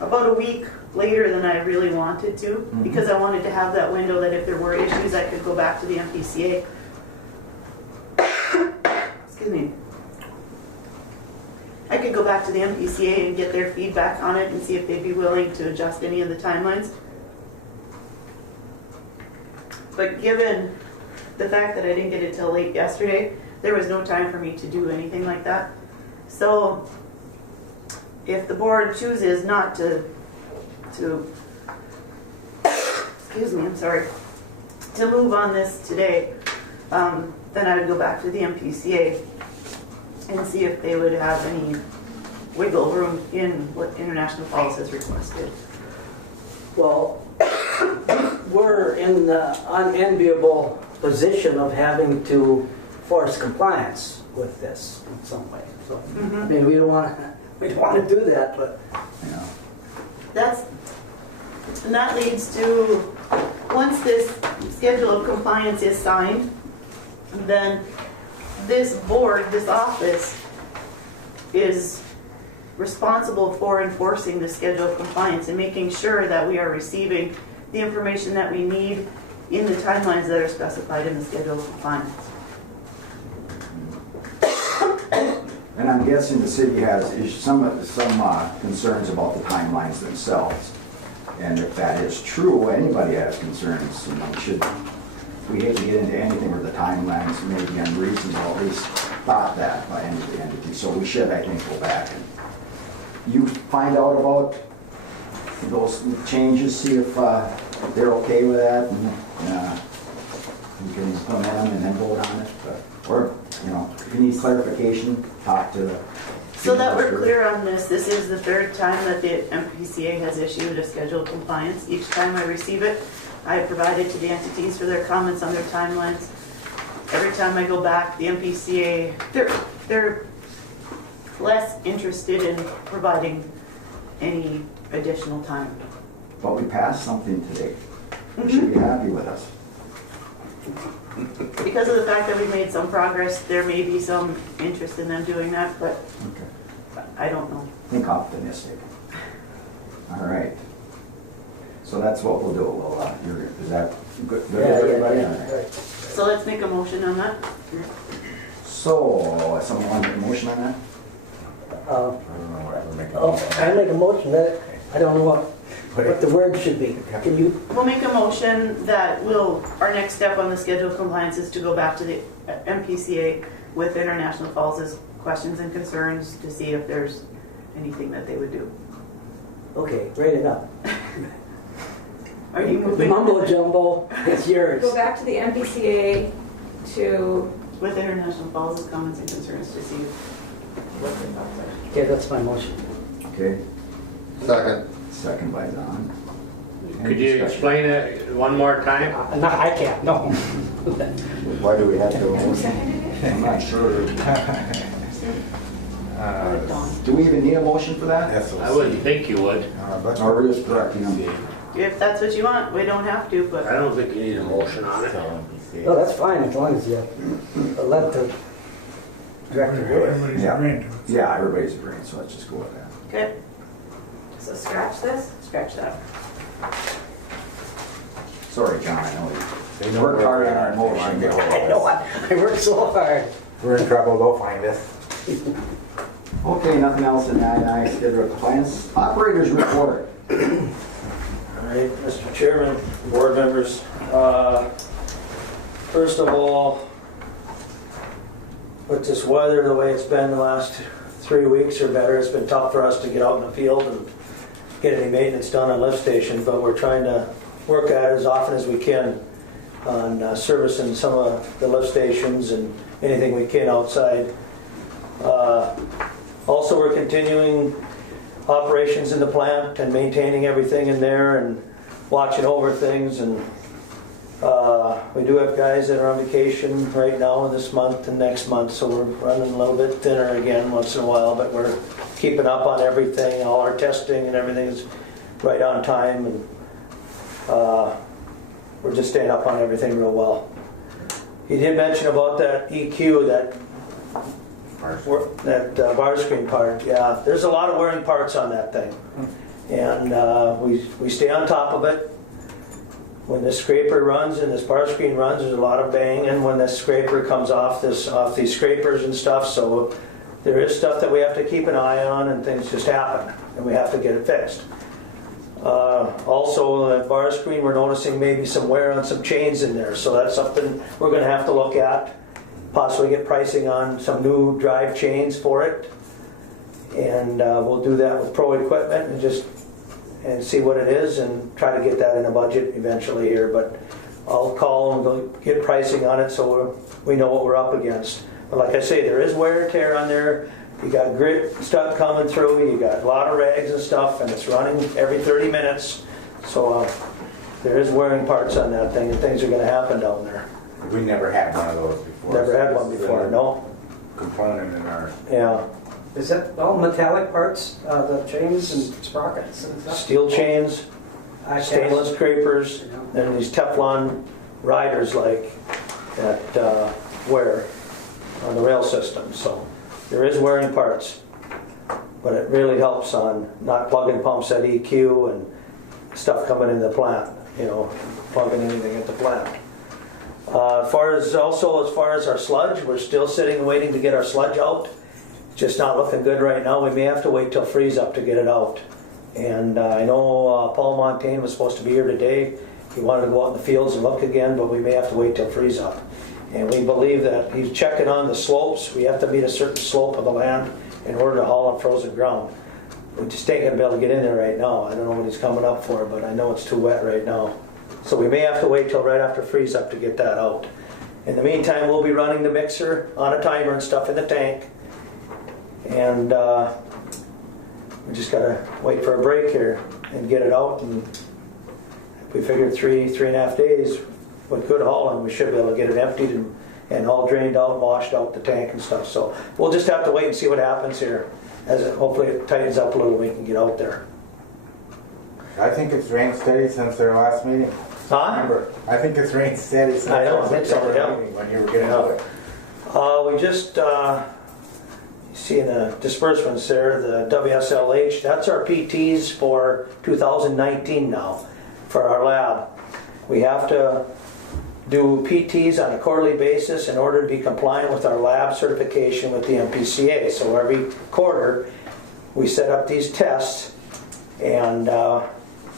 about a week later than I really wanted to, because I wanted to have that window that if there were issues, I could go back to the MPCA. Excuse me. I could go back to the MPCA and get their feedback on it and see if they'd be willing to adjust any of the timelines. But given the fact that I didn't get it till late yesterday, there was no time for me to do anything like that. So if the board chooses not to excuse me, I'm sorry, to move on this today, then I would go back to the MPCA and see if they would have any wiggle room in what International Falls has requested. Well, we're in the unenviable position of having to force compliance with this in some way. So, I mean, we don't want to do that, but that leads to, once this schedule of compliance is signed, then this board, this office, is responsible for enforcing the schedule of compliance and making sure that we are receiving the information that we need in the timelines that are specified in the schedule of compliance. And I'm guessing the city has some concerns about the timelines themselves. And if that is true, anybody has concerns, we hate to get into anything where the timelines may be unreasonable, at least thought that by any of the entities. So we should, I think, go back and you find out about those changes, see if they're okay with that, and you can implement them and then vote on it. Or, if you need clarification, talk to the... So that we're clear on this is the 3rd time that the MPCA has issued a schedule of compliance. Each time I receive it, I provide it to the entities for their comments on their timelines. Every time I go back, the MPCA, they're less interested in providing any additional time. But we passed something today. You should be happy with us. Because of the fact that we've made some progress, there may be some interest in them doing that, but I don't know. Think optimistic. All right. So that's what we'll do. Is that good with everybody? Right. So let's make a motion on that. So, someone want to make a motion on that? I make a motion that, I don't know what the word should be. Can you? We'll make a motion that our next step on the schedule of compliance is to go back to the MPCA with International Falls' questions and concerns to see if there's anything that they would do. Okay, write it up. Are you The moving? mumbo jumbo, it's yours. Go back to the MPCA to, With International Falls' comments and concerns to see what their thoughts are. Okay, that's my motion. Okay. Second by Don. Could you explain it one more time? No, I can't, no. Why do we have to? I'm not sure. Do we even need a motion for that? I wouldn't think you would. Or we're just correcting them? If that's what you want, we don't have to, but I don't think you need a motion on it. No, that's fine, as long as you let the director do it. Everybody's Yeah. agreeing to it. Yeah, everybody's agreeing, so let's just go with that. okay, so scratch this. scratch that. Sorry, John, I know you worked hard on our motion. I know, I worked so hard. We're in trouble, go find us. Okay, nothing else in I schedule of compliance. Operators report. All right, Mr. Chairman, board members. First of all, with this weather, the way it's been the last 3 weeks or better, it's been tough for us to get out in the field and get any maintenance done on lift stations, but we're trying to work at it as often as we can on servicing some of the lift stations and anything we can outside. Also, we're continuing operations in the plant and maintaining everything in there and watching over things. And we do have guys that are on vacation right now this month and next month, so we're running a little bit thinner again once in a while, but we're keeping up on everything. All our testing and everything is right on time, and we're just staying up on everything real well. He did mention about that EQ, that bar screen part. Yeah, there's a lot of wearing parts on that thing, and we stay on top of it. When the scraper runs and this bar screen runs, there's a lot of banging when the scraper comes off these scrapers and stuff. So there is stuff that we have to keep an eye on, and things just happen, and we have to get it fixed. Also, the bar screen, we're noticing maybe some wear on some chains in there, so that's something we're going to have to look at. Possibly get pricing on some new drive chains for it, and we'll do that with Pro Equipment and see what it is and try to get that in a budget eventually here. But I'll call and go get pricing on it so we know what we're up against. But like I say, there is wear and tear on there. You got grit stuff coming through, you got a lot of rags and stuff, and it's running every 30 minutes. So there is wearing parts on that thing, and things are going to happen down there. We never had one of those before. Never had one before, no. Component in our... Yeah. Is that all metallic parts, the chains and sprockets and stuff? Steel chains, stainless scrapers, and these Teflon riders like that wear on the rail system. So there is wearing parts, but it really helps on not plugging pumps at EQ and stuff coming in the plant, plugging anything at the plant. As far as our sludge, we're still sitting and waiting to get our sludge out. Just not looking good right now. We may have to wait till freeze up to get it out. And I know Paul Montaigne was supposed to be here today. He wanted to go out in the fields and look again, but we may have to wait till freeze up. And we believe that he's checking on the slopes. We have to meet a certain slope of the land in order to haul on frozen ground. We just ain't gonna be able to get in there right now. I don't know what he's coming up for, but I know it's too wet right now. So we may have to wait till right after freeze up to get that out. In the meantime, we'll be running the mixer on a timer and stuff in the tank. And we just gotta wait for a break here and get it out. And we figured 3.5 days with good hauling, we should be able to get it emptied and all drained out, washed out the tank and stuff. So we'll just have to wait and see what happens here. Hopefully it tightens up a little, we can get out there. I think it's rained steady since their last meeting. Huh? Remember, I think it's rained steady since I don't think so, yeah. When you were getting out there. We just, you see in the disbursements there, the WSLH, that's our PTs for 2019 now for our lab. We have to do PTs on a quarterly basis in order to be compliant with our lab certification with the MPCA. So every quarter we set up these tests, and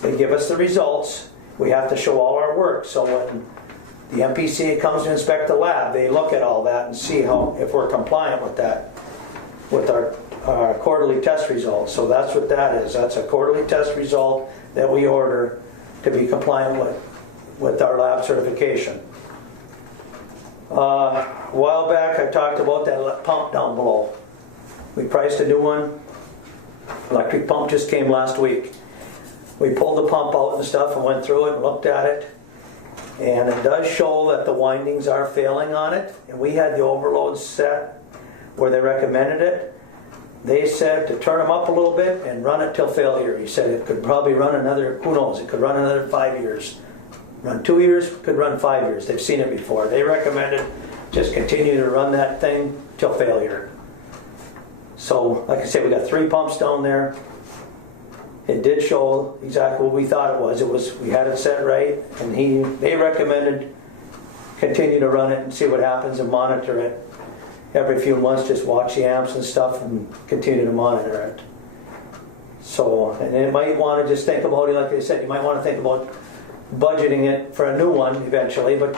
they give us the results. We have to show all our work. So when the MPCA comes to inspect the lab, they look at all that and see if we're compliant with that, with our quarterly test results. So that's what that is. That's a quarterly test result that we order to be compliant with our lab certification. A while back I talked about that pump down below. We priced a new one. Electric pump just came last week. We pulled the pump out and stuff and went through it and looked at it. And it does show that the windings are failing on it. And we had the overload set where they recommended it. They said to turn them up a little bit and run it till failure. He said it could probably run another, who knows, it could run another 5 years. Run 2 years, could run 5 years. They've seen it before. They recommended just continue to run that thing till failure. So, like I said, we got 3 pumps down there. It did show exactly what we thought it was. We had it set right, and they recommended continue to run it and see what happens and monitor it. Every few months, just watch the amps and stuff and continue to monitor it. So, and you might want to just think about it, like I said, you might want to think about budgeting it for a new one eventually, but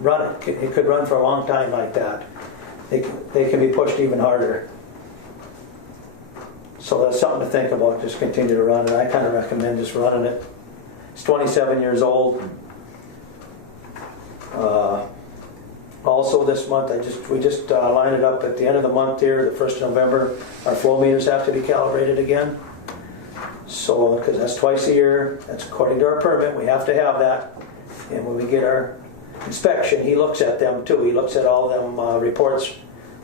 run it. It could run for a long time like that. They can be pushed even harder. So that's something to think about, just continue to run it. I kind of recommend just running it. It's 27 years old. Also this month, we just lined it up at the end of the month here, the 1st of November, our flow meters have to be calibrated again. So, because that's twice a year, that's according to our permit, we have to have that. And when we get our inspection, he looks at them too. He looks at all them reports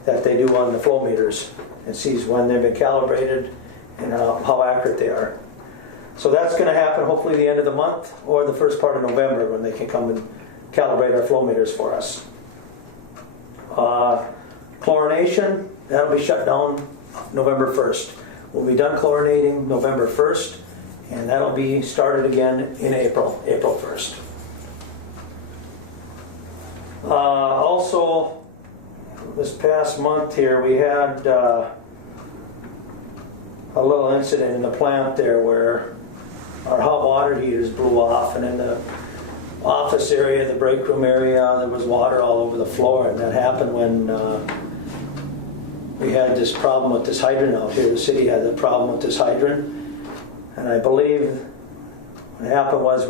that they do on the flow meters and sees when they've been calibrated and how accurate they are. So that's going to happen hopefully the end of the month or the first part of November when they can come and calibrate our flow meters for us. Chlorination, that'll be shut down November 1st. We'll be done chlorinating November 1st, and that'll be started again in April 1st. Also, this past month here, we had a little incident in the plant there where our hot water heaters blew off, and in the office area, the break room area, there was water all over the floor, and that happened when we had this problem with this hydrant out here. The city had the problem with this hydrant, and I believe what happened was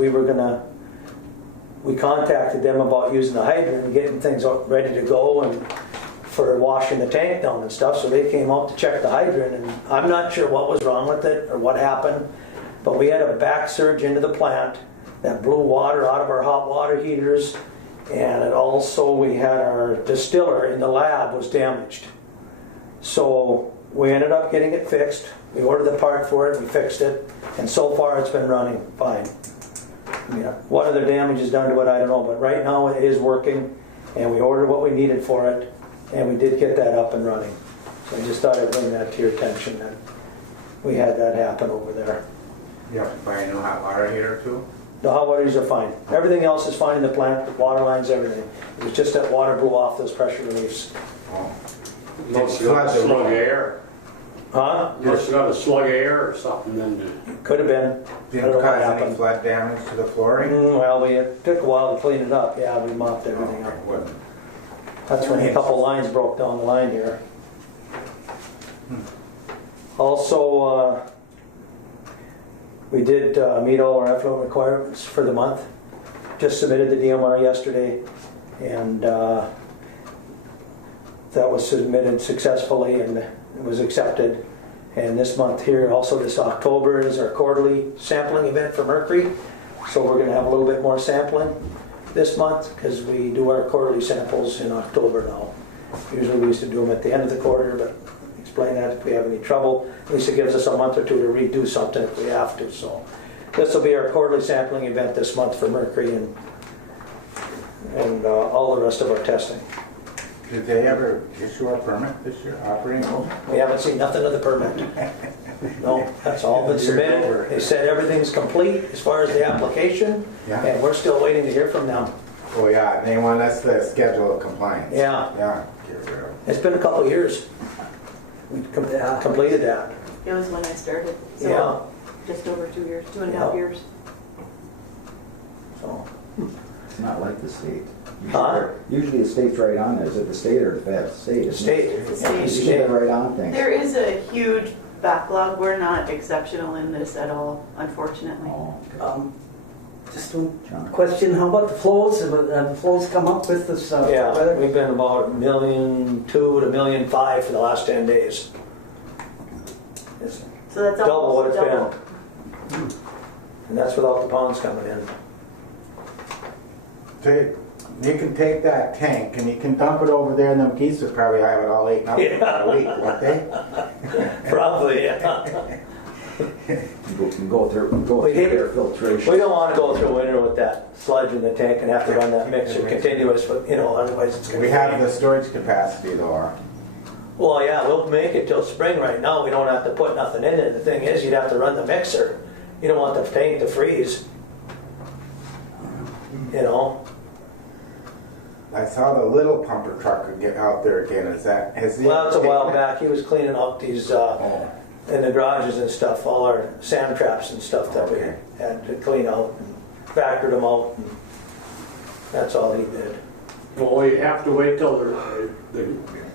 we contacted them about using the hydrant and getting things ready to go and for washing the tank down and stuff, so they came out to check the hydrant, and I'm not sure what was wrong with it or what happened, but we had a back surge into the plant that blew water out of our hot water heaters, and it also we had our distiller in the lab was damaged. So we ended up getting it fixed. We ordered the part for it, we fixed it, and so far it's been running fine. Yeah. What other damage is done to it, I don't know, but right now it is working, and we ordered what we needed for it, and we did get that up and running. So I just thought I'd bring that to your attention that we had that happen over there. You have to buy a new hot water heater too? The hot water heaters are fine. Everything else is fine in the plant, the water lines, everything. It was just that water blew off those pressure reliefs. Oh. Must have got a slug of air. Huh? Must have got a slug of air or something then. Could have been. I don't Didn't know what cause any happened. flood damage to the flooring? Well, it took a while to clean it up. Yeah, we mopped everything up. What? That's when a couple lines broke down the line here. Also, we did meet all our effluent requirements for the month. Just submitted the DMR yesterday, and that was submitted successfully and it was accepted. And this month here, also this October, is our quarterly sampling event for mercury. So we're going to have a little bit more sampling this month because we do our quarterly samples in October now. Usually we used to do them at the end of the quarter, but explain that if we have any trouble. At least it gives us a month or two to redo something if we have to. So this will be our quarterly sampling event this month for mercury and all the rest of our testing. Did they ever issue a permit this year, operating? We haven't seen nothing of the permit. No, that's all been submitted. They said everything's complete as far as the application, Yeah. and we're still waiting to hear from them. Oh yeah, and they want us to schedule a compliance. Yeah. Yeah. Get rid of it. It's been a couple of years. We completed that. It was when I started, Yeah. so just over 2 years, 2.5 Yeah. years. So, It's not like the state. Huh? Usually the state's right on it. Is it the state or the fed? State. the state. It's the state. Usually they're right on things. There is a huge backlog. We're not exceptional in this at all, unfortunately. Oh, okay. Just one John. question, how about the flows? Have the flows come up with this Yeah, weather? we've been about $1.2 million to $1.5 million for the last 10 days. It's So that's double what almost it's double. been. And that's without the ponds coming in. You can take that tank and you can dump it over there, and them geese would probably have it all eaten up in about a week, wouldn't they? Probably, yeah. Go through their filtration. We don't want to go through winter with that sludge in the tank and have to run that mixer continuous, but otherwise it's going to We have the storage capacity though. Well, yeah, we'll make it till spring right now. We don't have to put nothing in it. The thing is, you'd have to run the mixer. You don't want the tank to freeze. I saw the little pumper truck could get out there again. Has he? Well, that's a while back. He was cleaning out these, in the garages and stuff, all our sand traps and stuff that we had to clean out and factored them out. And that's all he did. Well, we have to wait till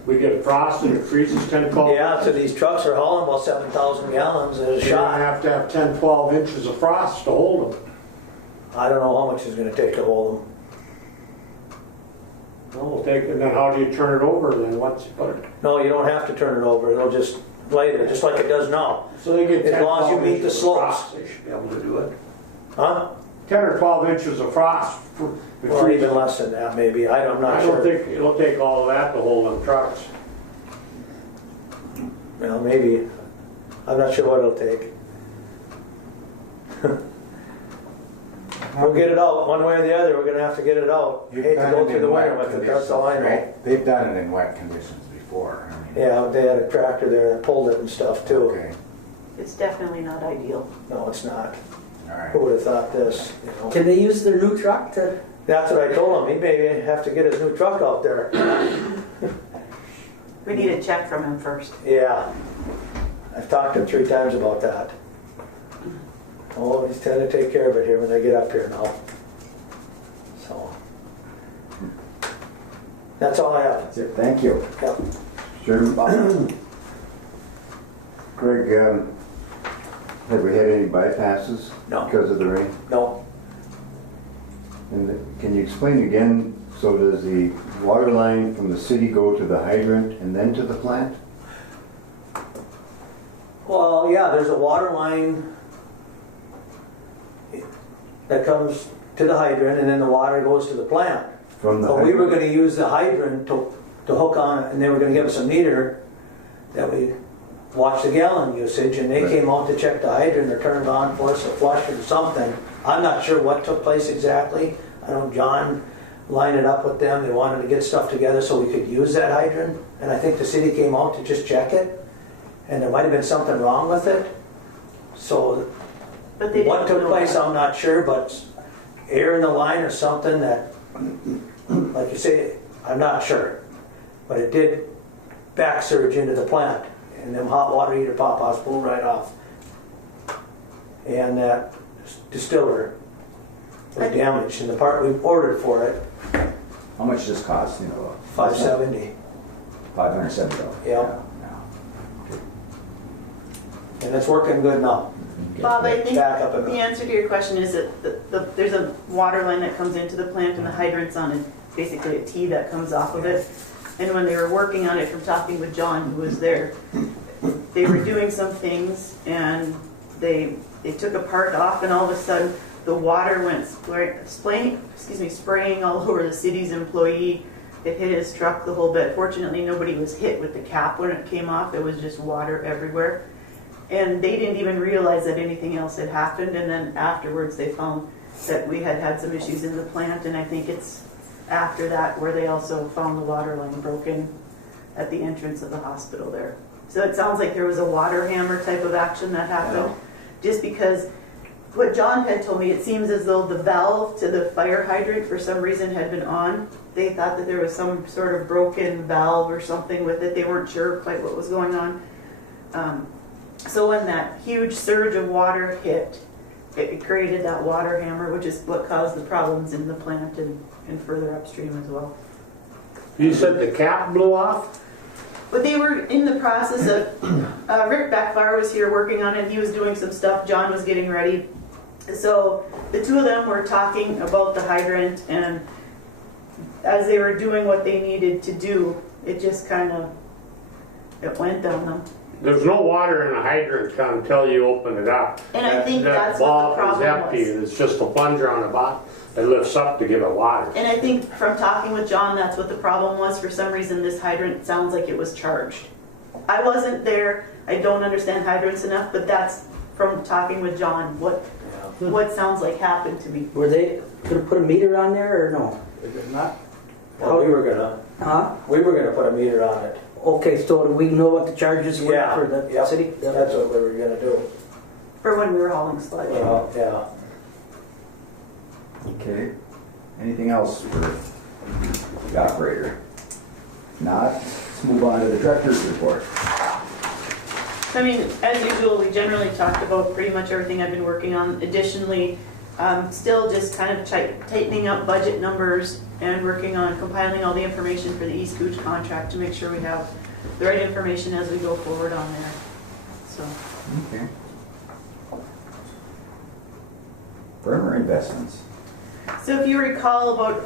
we get a frost and it freezes 10, 12. Yeah, so these trucks are hauling about 7,000 gallons at a You're gonna shot. have to have 10, 12 inches of frost to hold them. I don't know how much it's going to take to hold them. We'll take, and then how do you turn it over then once you put it? No, you don't have to turn it over, it'll just lay there, just like it does now. So they get As 10, long as you 12 meet the inches of slopes. frost, they should be able to do it. Huh? 10 or 12 inches of frost. Or even less than that, maybe, I'm not I sure. don't think it'll take all of that to hold them trucks. Well, maybe, I'm not sure what it'll take. We'll get it out, one way or the other, we're gonna have to get it out. You've Hate to done go it through in the winter wet with it, that's all I know. conditions, right? They've done it in wet conditions before. I mean, Yeah, they had a tractor there that pulled it and stuff too. Okay, It's definitely not ideal. No, it's not. all right. Who would have thought this, you know? Can they use their new truck to, That's what I told him, he may have to get his new truck out there. We need a check from him first. Yeah, I've talked to him 3 times about that. Oh, he's trying to take care of it here when they get up here now. So. That's all I have. That's it, thank you. Yep. Chairman, Greg, have we had any bypasses? No. Because of the rain? No, And can you explain again, so does the water line from the city go to the hydrant and then to the plant? well, yeah, there's a water line that comes to the hydrant and then the water goes to the plant. From the But we were hydrant? gonna use the hydrant to hook on it, and they were gonna give us a meter that we watch the gallon usage, and they Right. came out to check the hydrant or turn it on for us or flush or something. I'm not sure what took place exactly. I know John lined it up with them, they wanted to get stuff together so we could use that hydrant, and I think the city came out to just check it, and there might have been something wrong with it. So But they what didn't took know place, that. I'm not sure, but air in the line or something that, like you say, I'm not sure. But it did back surge into the plant, and them hot water heater pop-offs blew right off. And that distiller was damaged, and the part we ordered for it, How much does this cost, you know? $570. $570. Yeah. And it's working good now. Bob, I think Back up a the minute. answer to your question is that there's a water line that comes into the plant and the hydrant's on basically a T that comes off of it. And when they were working on it, from talking with John, who was there, they were doing some things and they took a part off, and all of a sudden the water went spraying all over the city's employee. It hit his truck the whole bit. Fortunately, nobody was hit with the cap when it came off. It was just water everywhere. And they didn't even realize that anything else had happened. And then afterwards, they found that we had some issues in the plant. And I think it's after that where they also found the water line broken at the entrance of the hospital there. So it sounds like there was a water hammer type of action that happened. Just because what John had told me, it seems as though the valve to the fire hydrant for some reason had been on. They thought that there was some sort of broken valve or something with it. They weren't sure quite what was going on. So when that huge surge of water hit, it created that water hammer, which is what caused the problems in the plant and further upstream as well. You said the cap blew off? But they were in the process of, Rick Backfire was here working on it. He was doing some stuff. John was getting ready. So the two of them were talking about the hydrant, and as they were doing what they needed to do, it just kind of, it went on them. There's no water in a hydrant until you open it up. And I think that's what the That problem valve is empty. was. It's just a plunger on the bottom that lifts up to give it water. And I think from talking with John, that's what the problem was. For some reason, this hydrant sounds like it was charged. I wasn't there. I don't understand hydrants enough, but that's from talking with John, what sounds like happened to me. were they gonna put a meter on there or no? Is it not? Well, we were gonna put a meter on it. Okay, so do we know what the charges were Yeah, for the yep. city? That's what we were gonna do. For when we were hauling sludge. Yeah. Okay. Anything else for the operator? If not, let's move on to the director's report. I mean, as usual, we generally talked about pretty much everything I've been working on. Additionally, still just kind of tightening up budget numbers and working on compiling all the information for the East Kooch contract to make sure we have the right information as we go forward on there. So, Okay. Burner investments. so if you recall, about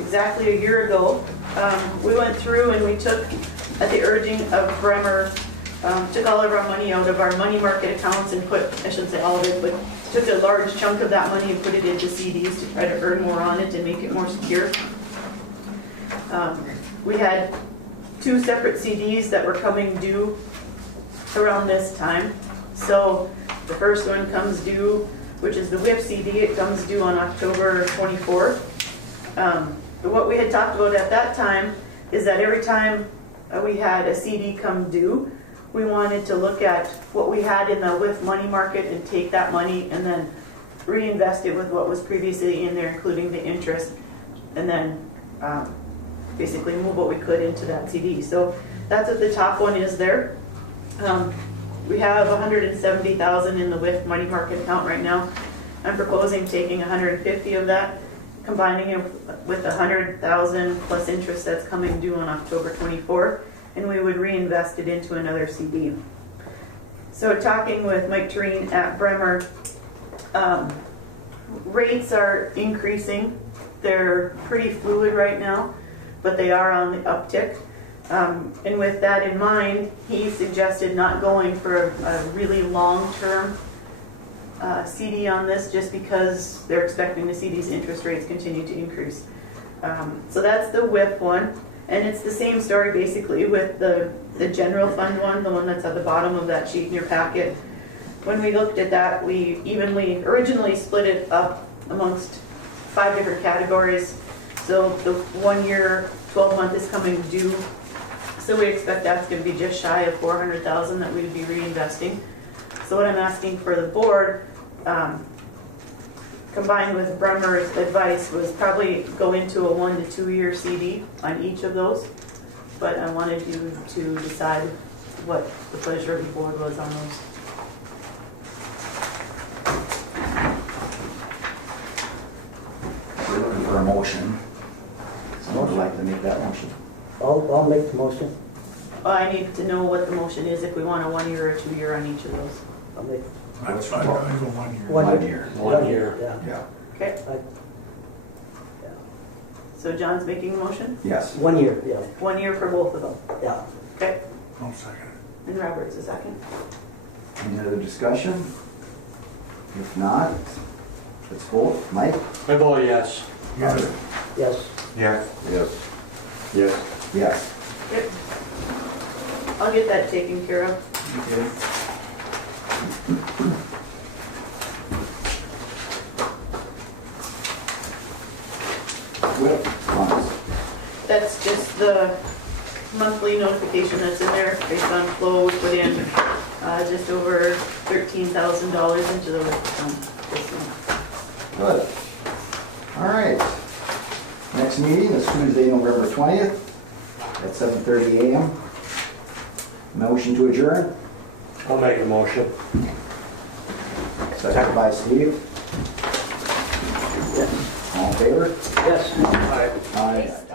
exactly a year ago, We went through and we took, at the urging of Bremer, took all of our money out of our money market accounts and put, I shouldn't say all of it, but took a large chunk of that money and put it into CDs to try to earn more on it and make it more secure. We had 2 separate CDs that were coming due around this time. So the first one comes due, which is the WIP CD. It comes due on October 24th. What we had talked about at that time is that every time we had a CD come due, we wanted to look at what we had in the WIP money market and take that money and then reinvest it with what was previously in there, including the interest, and then basically move what we could into that CD. So that's what the top one is there. We have 170,000 in the WIF money market account right now. I'm proposing taking 150 of that, combining it with 100,000 plus interest that's coming due on October 24th, and we would reinvest it into another CD. So talking with Mike Tureen at Bremer, rates are increasing. They're pretty fluid right now, but they are on the uptick. And with that in mind, he suggested not going for a really long-term CD on this, just because they're expecting to see these interest rates continue to increase. So that's the WIP one, and it's the same story basically with the general fund one, the one that's at the bottom of that sheet in your packet. When we looked at that, we originally split it up amongst 5 different categories. So the 1 year, 12-month is coming due. So we expect that's going to be just shy of 400,000 that we would be reinvesting. So what I'm asking for the board, combined with Bremer's advice, was probably go into a 1 to 2 year CD on each of those. But I wanted you to decide what the pleasure of the board was on those. We're looking for a motion. Someone would like to make that motion? I'll make the motion. I need to know what the motion is, if we want a 1 year or 2 year on each of those. I'll make That's fine, I'll go 1 year. 1 1 year. year. 1 year. Yeah. Yeah. Okay, Yeah. so John's making a motion? Yes. 1 year, yeah, 1 year for both of them. yeah. Okay, I'll second it. and Robert's a second. Any other discussion? If not, let's vote. Mike? I vote yes. Yes. Yes. Yes. Yes. Yes. Yes. Yep. I'll get that taken care of. WIP funds. That's just the monthly notification that's in there based on flow. We put in just over $13,000 into the WIP fund this month. Good. All right. Next meeting is Tuesday, November 20th at 7:30 a.m. Motion to adjourn. I'll make a motion. Second by Steve. All in favor? Yes. Aye.